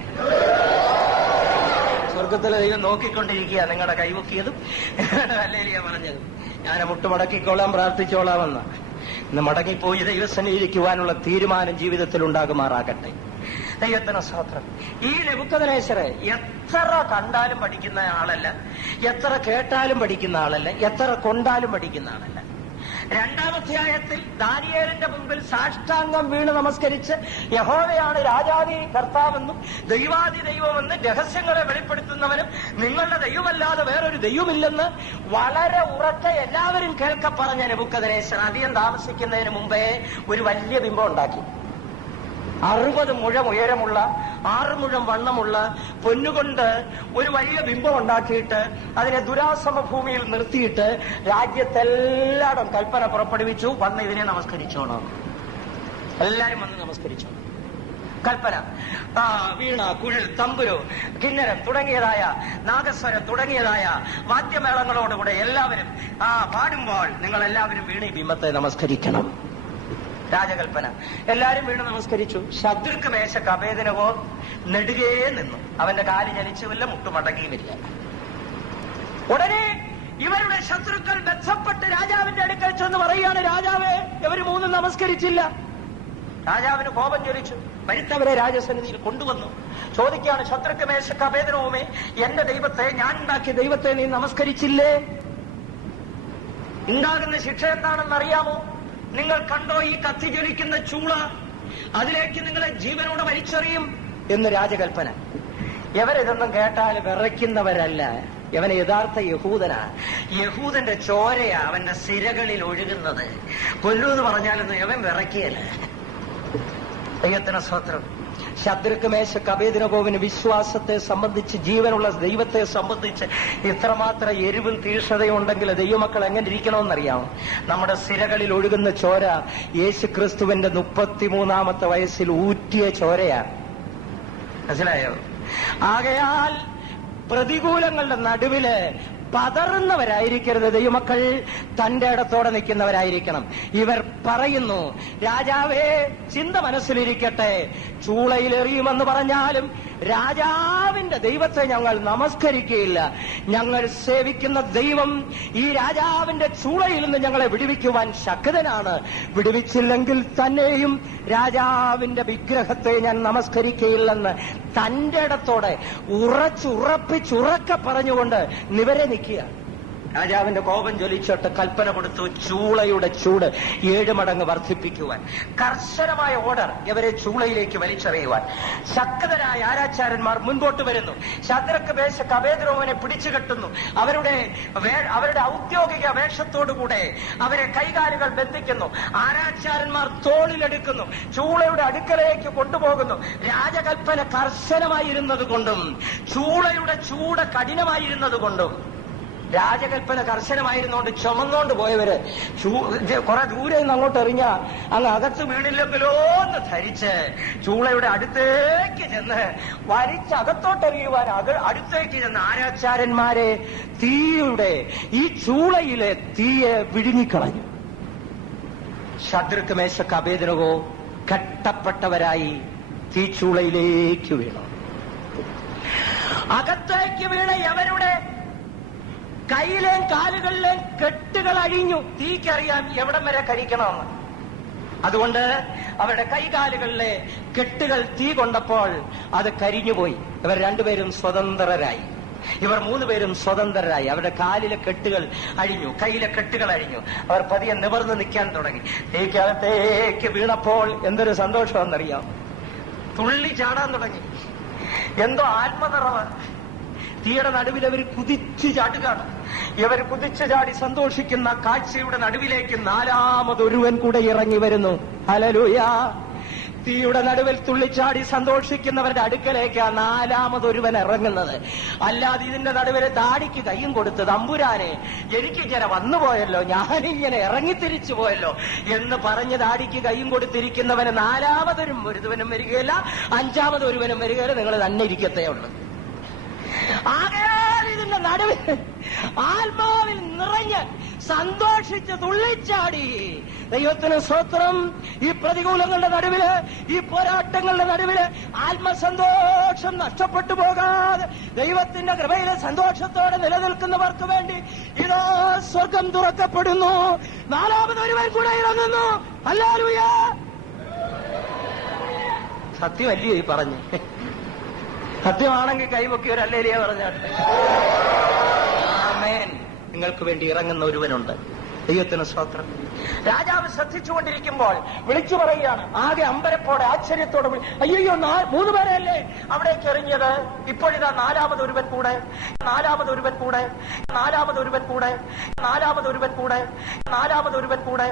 സ്വർഗത്തിലെ ദൈവം നോക്കിക്കൊണ്ടിരിക്കുക നിങ്ങളുടെ കൈവക്കിയതും ഹല്ലേലൂയ പറഞ്ഞതും. ഞാൻ മുട്ടുമടക്കിക്കോളാം, പ്രാർത്ഥിച്ചോളാമെന്ന്. ഇന്ന് മടങ്ങിപ്പോയി ദൈവസന്നിധിയിരിക്കുവാനുള്ള തീരുമാനം ജീവിതത്തിൽ ഉണ്ടാകുമാറാകട്ടെ. ദൈവത്തിന് സ്തോത്രം. ഈ നെബൂഖദ്നേസർ എത്ര കണ്ടാലും പഠിക്കുന്ന ആളല്ല, എത്ര കേട്ടാലും പഠിക്കുന്ന ആളല്ല, എത്ര കൊണ്ടാലും പഠിക്കുന്ന ആളല്ല. 2-ാം അധ്യായത്തിൽ ദാനിയേലിന്റെ മുമ്പിൽ സാഷ്ടാംഗം വീണ് നമസ്കരിച്ച് യഹോവയാണ് രാജാദി കർത്താവെന്നും ദൈവാദി ദൈവമെന്നും രഹസ്യങ്ങളെ വെളിപ്പെടുത്തുന്നവനും നിങ്ങളുടെ ദൈവമല്ലാതെ വേറൊരു ദൈവമില്ലെന്ന് വളരെ ഉറക്കെ എല്ലാവരും കേൾക്ക പറഞ്ഞ നെബൂഖദ്നേസർ അധികം താമസിക്കുന്നതിന് മുമ്പേ ഒരു വലിയ ബിംബം ഉണ്ടാക്കി. 60 മുഴം ഉയരമുള്ള, 6 മുഴം വണ്ണമുള്ള പൊന്നുകൊണ്ട് ഒരു വലിയ ബിംബം ഉണ്ടാക്കിയിട്ട് അതിനെ ദുരാസമഭൂമിയിൽ നിർത്തിയിട്ട് രാജ്യത്തെല്ലായിടും കൽപ്പന പുറപ്പെടുവിച്ചു, വന്ന് ഇതിനെ നമസ്കരിച്ചോണം. എല്ലാരും വന്ന് നമസ്കരിച്ചോണം. കൽപ്പന. വീണ, കുഴൽ, തമ്പുരു, കിന്നരം തുടങ്ങിയതായ നാഗസ്വരം തുടങ്ങിയതായ വാദ്യമേളങ്ങളോടുകൂടെ എല്ലാവരും പാടുമ്പോൾ നിങ്ങൾ എല്ലാവരും വീണ് ഈ ബിംബത്തെ നമസ്കരിക്കണം. രാജകൽപ്പന. എല്ലാരും വീണ് നമസ്കരിച്ചു. ശത്രുക്ക് മേശക്ക് അഭേദനവോ നെടുകേ നിന്നു. അവന്റെ കാല് ചലിച്ചുമില്ല, മുട്ടുമടങ്ങിയുമില്ല. ഉടനെ ഇവരുടെ ശത്രുക്കൾ ബന്ധപ്പെട്ട് രാജാവിന്റെ അടുക്കൽ ചെന്ന് പറയുകയാണ്, രാജാവേ, ഇവര് 3 നമസ്കരിച്ചില്ല. രാജാവിന് കോപം ജ്വലിച്ചു. വരുത്തവരെ രാജസന്നിധിയിൽ കൊണ്ടുവന്നു. ചോദിക്കുകയാണ്, ശത്രുക്ക് മേശക്ക് അഭേദനവുമേ, എന്റെ ദൈവത്തെ, ഞാൻ ഉണ്ടാക്കിയ ദൈവത്തെ നീ നമസ്കരിച്ചില്ലേ? ഉണ്ടാകുന്ന ശിക്ഷ എന്താണെന്ന് അറിയാമോ? നിങ്ങൾ കണ്ടോ ഈ കത്തിജ്വലിക്കുന്ന ചൂള? അതിലേക്ക് നിങ്ങളെ ജീവനോട് വലിച്ചെറിയും എന്ന് രാജകൽപ്പന. ഇവരിതൊന്നും കേട്ടാൽ വിറയ്ക്കുന്നവരല്ല. ഇവന് യഥാർത്ഥ യഹൂദനാ. യഹൂദന്റെ ചോരയാ അവന്റെ സിരകളിൽ ഒഴുകുന്നത്. കൊല്ലൂന്ന് പറഞ്ഞാലൊന്നും ഇവൻ വിറയ്ക്കല. ദൈവത്തിന് സ്തോത്രം. ശത്രുക്ക് മേശക്ക് അഭേദനഗോവിന് വിശ്വാസത്തെ സംബന്ധിച്ച്, ജീവനുള്ള ദൈവത്തെ സംബന്ധിച്ച് ഇത്രമാത്രം എരിവും തീഷ്ണതയുണ്ടെങ്കിൽ ദൈവമക്കൾ എങ്ങനെ ഇരിക്കണമെന്നറിയാമോ? നമ്മുടെ സിരകളിൽ ഒഴുകുന്ന ചോര യേശുക്രിസ്തുവിന്റെ 33-ാമത്തെ വയസ്സിൽ ഊറ്റിയ ചോരയാണ്. മനസ്സിലായോ? ആകയാൽ പ്രതികൂലങ്ങളുടെ നടുവില് പതറുന്നവരായിരിക്കരുത് ദൈവമക്കൾ, തന്റെ ഇടത്തോടെ നിൽക്കുന്നവരായിരിക്കണം. ഇവർ പറയുന്നു, രാജാവേ, ചിന്ത മനസ്സിലിരിക്കട്ടെ, ചൂളയിലെറിയുമെന്ന് പറഞ്ഞാലും രാജാവിന്റെ ദൈവത്തെ ഞങ്ങൾ നമസ്കരിക്കുകയില്ല. ഞങ്ങൾ സേവിക്കുന്ന ദൈവം ഈ രാജാവിന്റെ ചൂളയിൽ നിന്ന് ഞങ്ങളെ വിടുവിക്കുവാൻ ശക്തനാണ്. വിടുവിച്ചില്ലെങ്കിൽ തന്നെയും രാജാവിന്റെ വിഗ്രഹത്തെ ഞാൻ നമസ്കരിക്കുകയില്ലെന്ന് തന്റെ ഇടത്തോടെ ഉറപ്പിച്ചുറക്കെ പറഞ്ഞുകൊണ്ട് നിവരെ നിൽക്കുക. രാജാവിന്റെ കോപം ജ്വലിച്ചിട്ട് കൽപ്പന കൊടുത്തു, ചൂളയുടെ ചൂട് 7 മടങ്ങ് വർദ്ധിപ്പിക്കുവാൻ. കർശനമായ ഓർഡർ, ഇവരെ ചൂളയിലേക്ക് വലിച്ചെറിയുവാൻ. ശക്തരായ ആരാച്ചാരന്മാർ മുൻപോട്ട് വരുന്നു. ശദ്രക്ക്, മേശക്ക്, അബേദ്നെഗോവിനെ പിടിച്ചു കെട്ടുന്നു. അവരുടെ ഔദ്യോഗിക വേഷത്തോടുകൂടെ അവരെ കൈകാലുകൾ ബന്ധിക്കുന്നു. ആരാച്ചാരന്മാർ തോളിലെടുക്കുന്നു, ചൂളയുടെ അടുക്കലേക്ക് കൊണ്ടുപോകുന്നു. രാജകൽപ്പന കർശനമായിരുന്നത് കൊണ്ടും ചൂളയുടെ ചൂട് കഠിനമായിരുന്നത് കൊണ്ടും, രാജകൽപ്പന കർശനമായിരുന്നോണ്ട് ചുമന്നോണ്ട് പോയവര് കുറെ ദൂരെ നിന്ന് അങ്ങോട്ട് എറിഞ്ഞ അങ്ങ് അകത്ത് വീണില്ലെങ്കിലോ എന്ന് ധരിച്ച് ചൂളയുടെ അടുത്തേക്ക് ചെന്ന് വലിച്ചകത്തോട്ടെറിയുവാൻ അടുത്തേക്ക് ചെന്ന് ആരാച്ചാരന്മാരെ ഈ ചൂളയിലെ തീയെ വിഴുങ്ങിക്കളഞ്ഞു. ശദ്രക്ക്, മേശക്ക്, അബേദ്നെഗോ കെട്ടപ്പെട്ടവരായി തീച്ചൂളയിലേക്ക് വീണു. അകത്തേക്ക് വീണ അവരുടെ കൈയിലെയും കാലുകളിലെയും കെട്ടുകൾ അഴിഞ്ഞു. തീക്കറിയാം എവിടം വരെ കഴിക്കണമെന്ന്. അതുകൊണ്ട് അവരുടെ കൈകാലുകളിലെ കെട്ടുകൾ തീ കൊണ്ടപ്പോൾ അത് കരിഞ്ഞുപോയി. ഇവർ 2 പേരും സ്വതന്ത്രരായി. ഇവർ 3 പേരും സ്വതന്ത്രരായി. അവരുടെ കാലിലെ കെട്ടുകൾ അഴിഞ്ഞു, കയ്യിലെ കെട്ടുകൾ അഴിഞ്ഞു. അവർ പതിയെ നിവർന്ന് നിൽക്കാൻ തുടങ്ങി. തീക്കകത്തേക്ക് വീണപ്പോൾ എന്തൊരു സന്തോഷമെന്നറിയാം. തുള്ളി ചാടാൻ തുടങ്ങി. എന്തോ ആത്മനിറവ്. തീയുടെ നടുവിൽ അവർ കുതിച്ചു ചാടുകയാണ്. ഇവർ കുതിച്ചു ചാടി സന്തോഷിക്കുന്ന കാഴ്ചയുടെ നടുവിലേക്ക് 4മതൊരുവൻ കൂടെ ഇറങ്ങി വരുന്നു. ഹല്ലേലൂയ. തീയുടെ നടുവിൽ തുള്ളിച്ചാടി സന്തോഷിക്കുന്നവരുടെ അടുക്കലേക്ക് 4മതൊരുവൻ ഇറങ്ങുന്നത്. അല്ലാതെ ഇതിന്റെ നടുവിൽ ദാടിക്ക് കയ്യും കൊടുത്ത്, തമ്പുരാനെ എനിക്കിങ്ങനെ വന്നുപോയല്ലോ, ഞാനിങ്ങനെ ഇറങ്ങിത്തിരിച്ചു പോയല്ലോ എന്ന് പറഞ്ഞ് ദാടിക്ക് കയ്യും കൊടുത്തിരിക്കുന്നവന് 4മതൊരുവനും വരികയില്ല, 5മതൊരുവനും വരികയില്ല. നിങ്ങൾ തന്നെ ഇരിക്കത്തേ ഉള്ളൂ. ആകയാൽ ഇതിന്റെ നടുവിൽ ആത്മാവിൽ നിറഞ്ഞ് സന്തോഷിച്ച് തുള്ളിച്ചാടി. ദൈവത്തിന് സ്തോത്രം. ഈ പ്രതികൂലങ്ങളുടെ നടുവില്, ഈ പോരാട്ടങ്ങളുടെ നടുവില് ആത്മസന്തോഷം നഷ്ടപ്പെട്ടു പോകാതെ ദൈവത്തിന്റെ കൃപയിലെ സന്തോഷത്തോടെ നിലനിൽക്കുന്നവർക്ക് വേണ്ടി ഇതോ സ്വർഗം തുറക്കപ്പെടുന്നു. 4മതൊരുവൻ കൂടെ ഇറങ്ങുന്നു. ഹല്ലേലൂയ. സത്യമല്ലേ ഈ പറഞ്ഞു? സത്യമാണെങ്കിൽ കൈപൊക്കി ഒരു ഹല്ലേലൂയ പറഞ്ഞാട്ടെ. ആമേൻ. നിങ്ങൾക്ക് വേണ്ടി ഇറങ്ങുന്ന ഒരുവനുണ്ട്. ദൈവത്തിന് സ്തോത്രം. രാജാവ് ശ്രദ്ധിച്ചുകൊണ്ടിരിക്കുമ്പോൾ വിളിച്ചു പറയുകയാണ്. ആകെ അമ്പരപ്പോടെ, ആശ്ചര്യത്തോടെ, അയ്യോ 3 പേരല്ലേ അവിടേക്ക് എറിഞ്ഞത്, ഇപ്പോഴിതാ 4മതൊരുവൻ കൂടെ, 4മതൊരുവൻ കൂടെ, 4മതൊരുവൻ കൂടെ, 4മതൊരുവൻ കൂടെ, 4മതൊരുവൻ കൂടെ.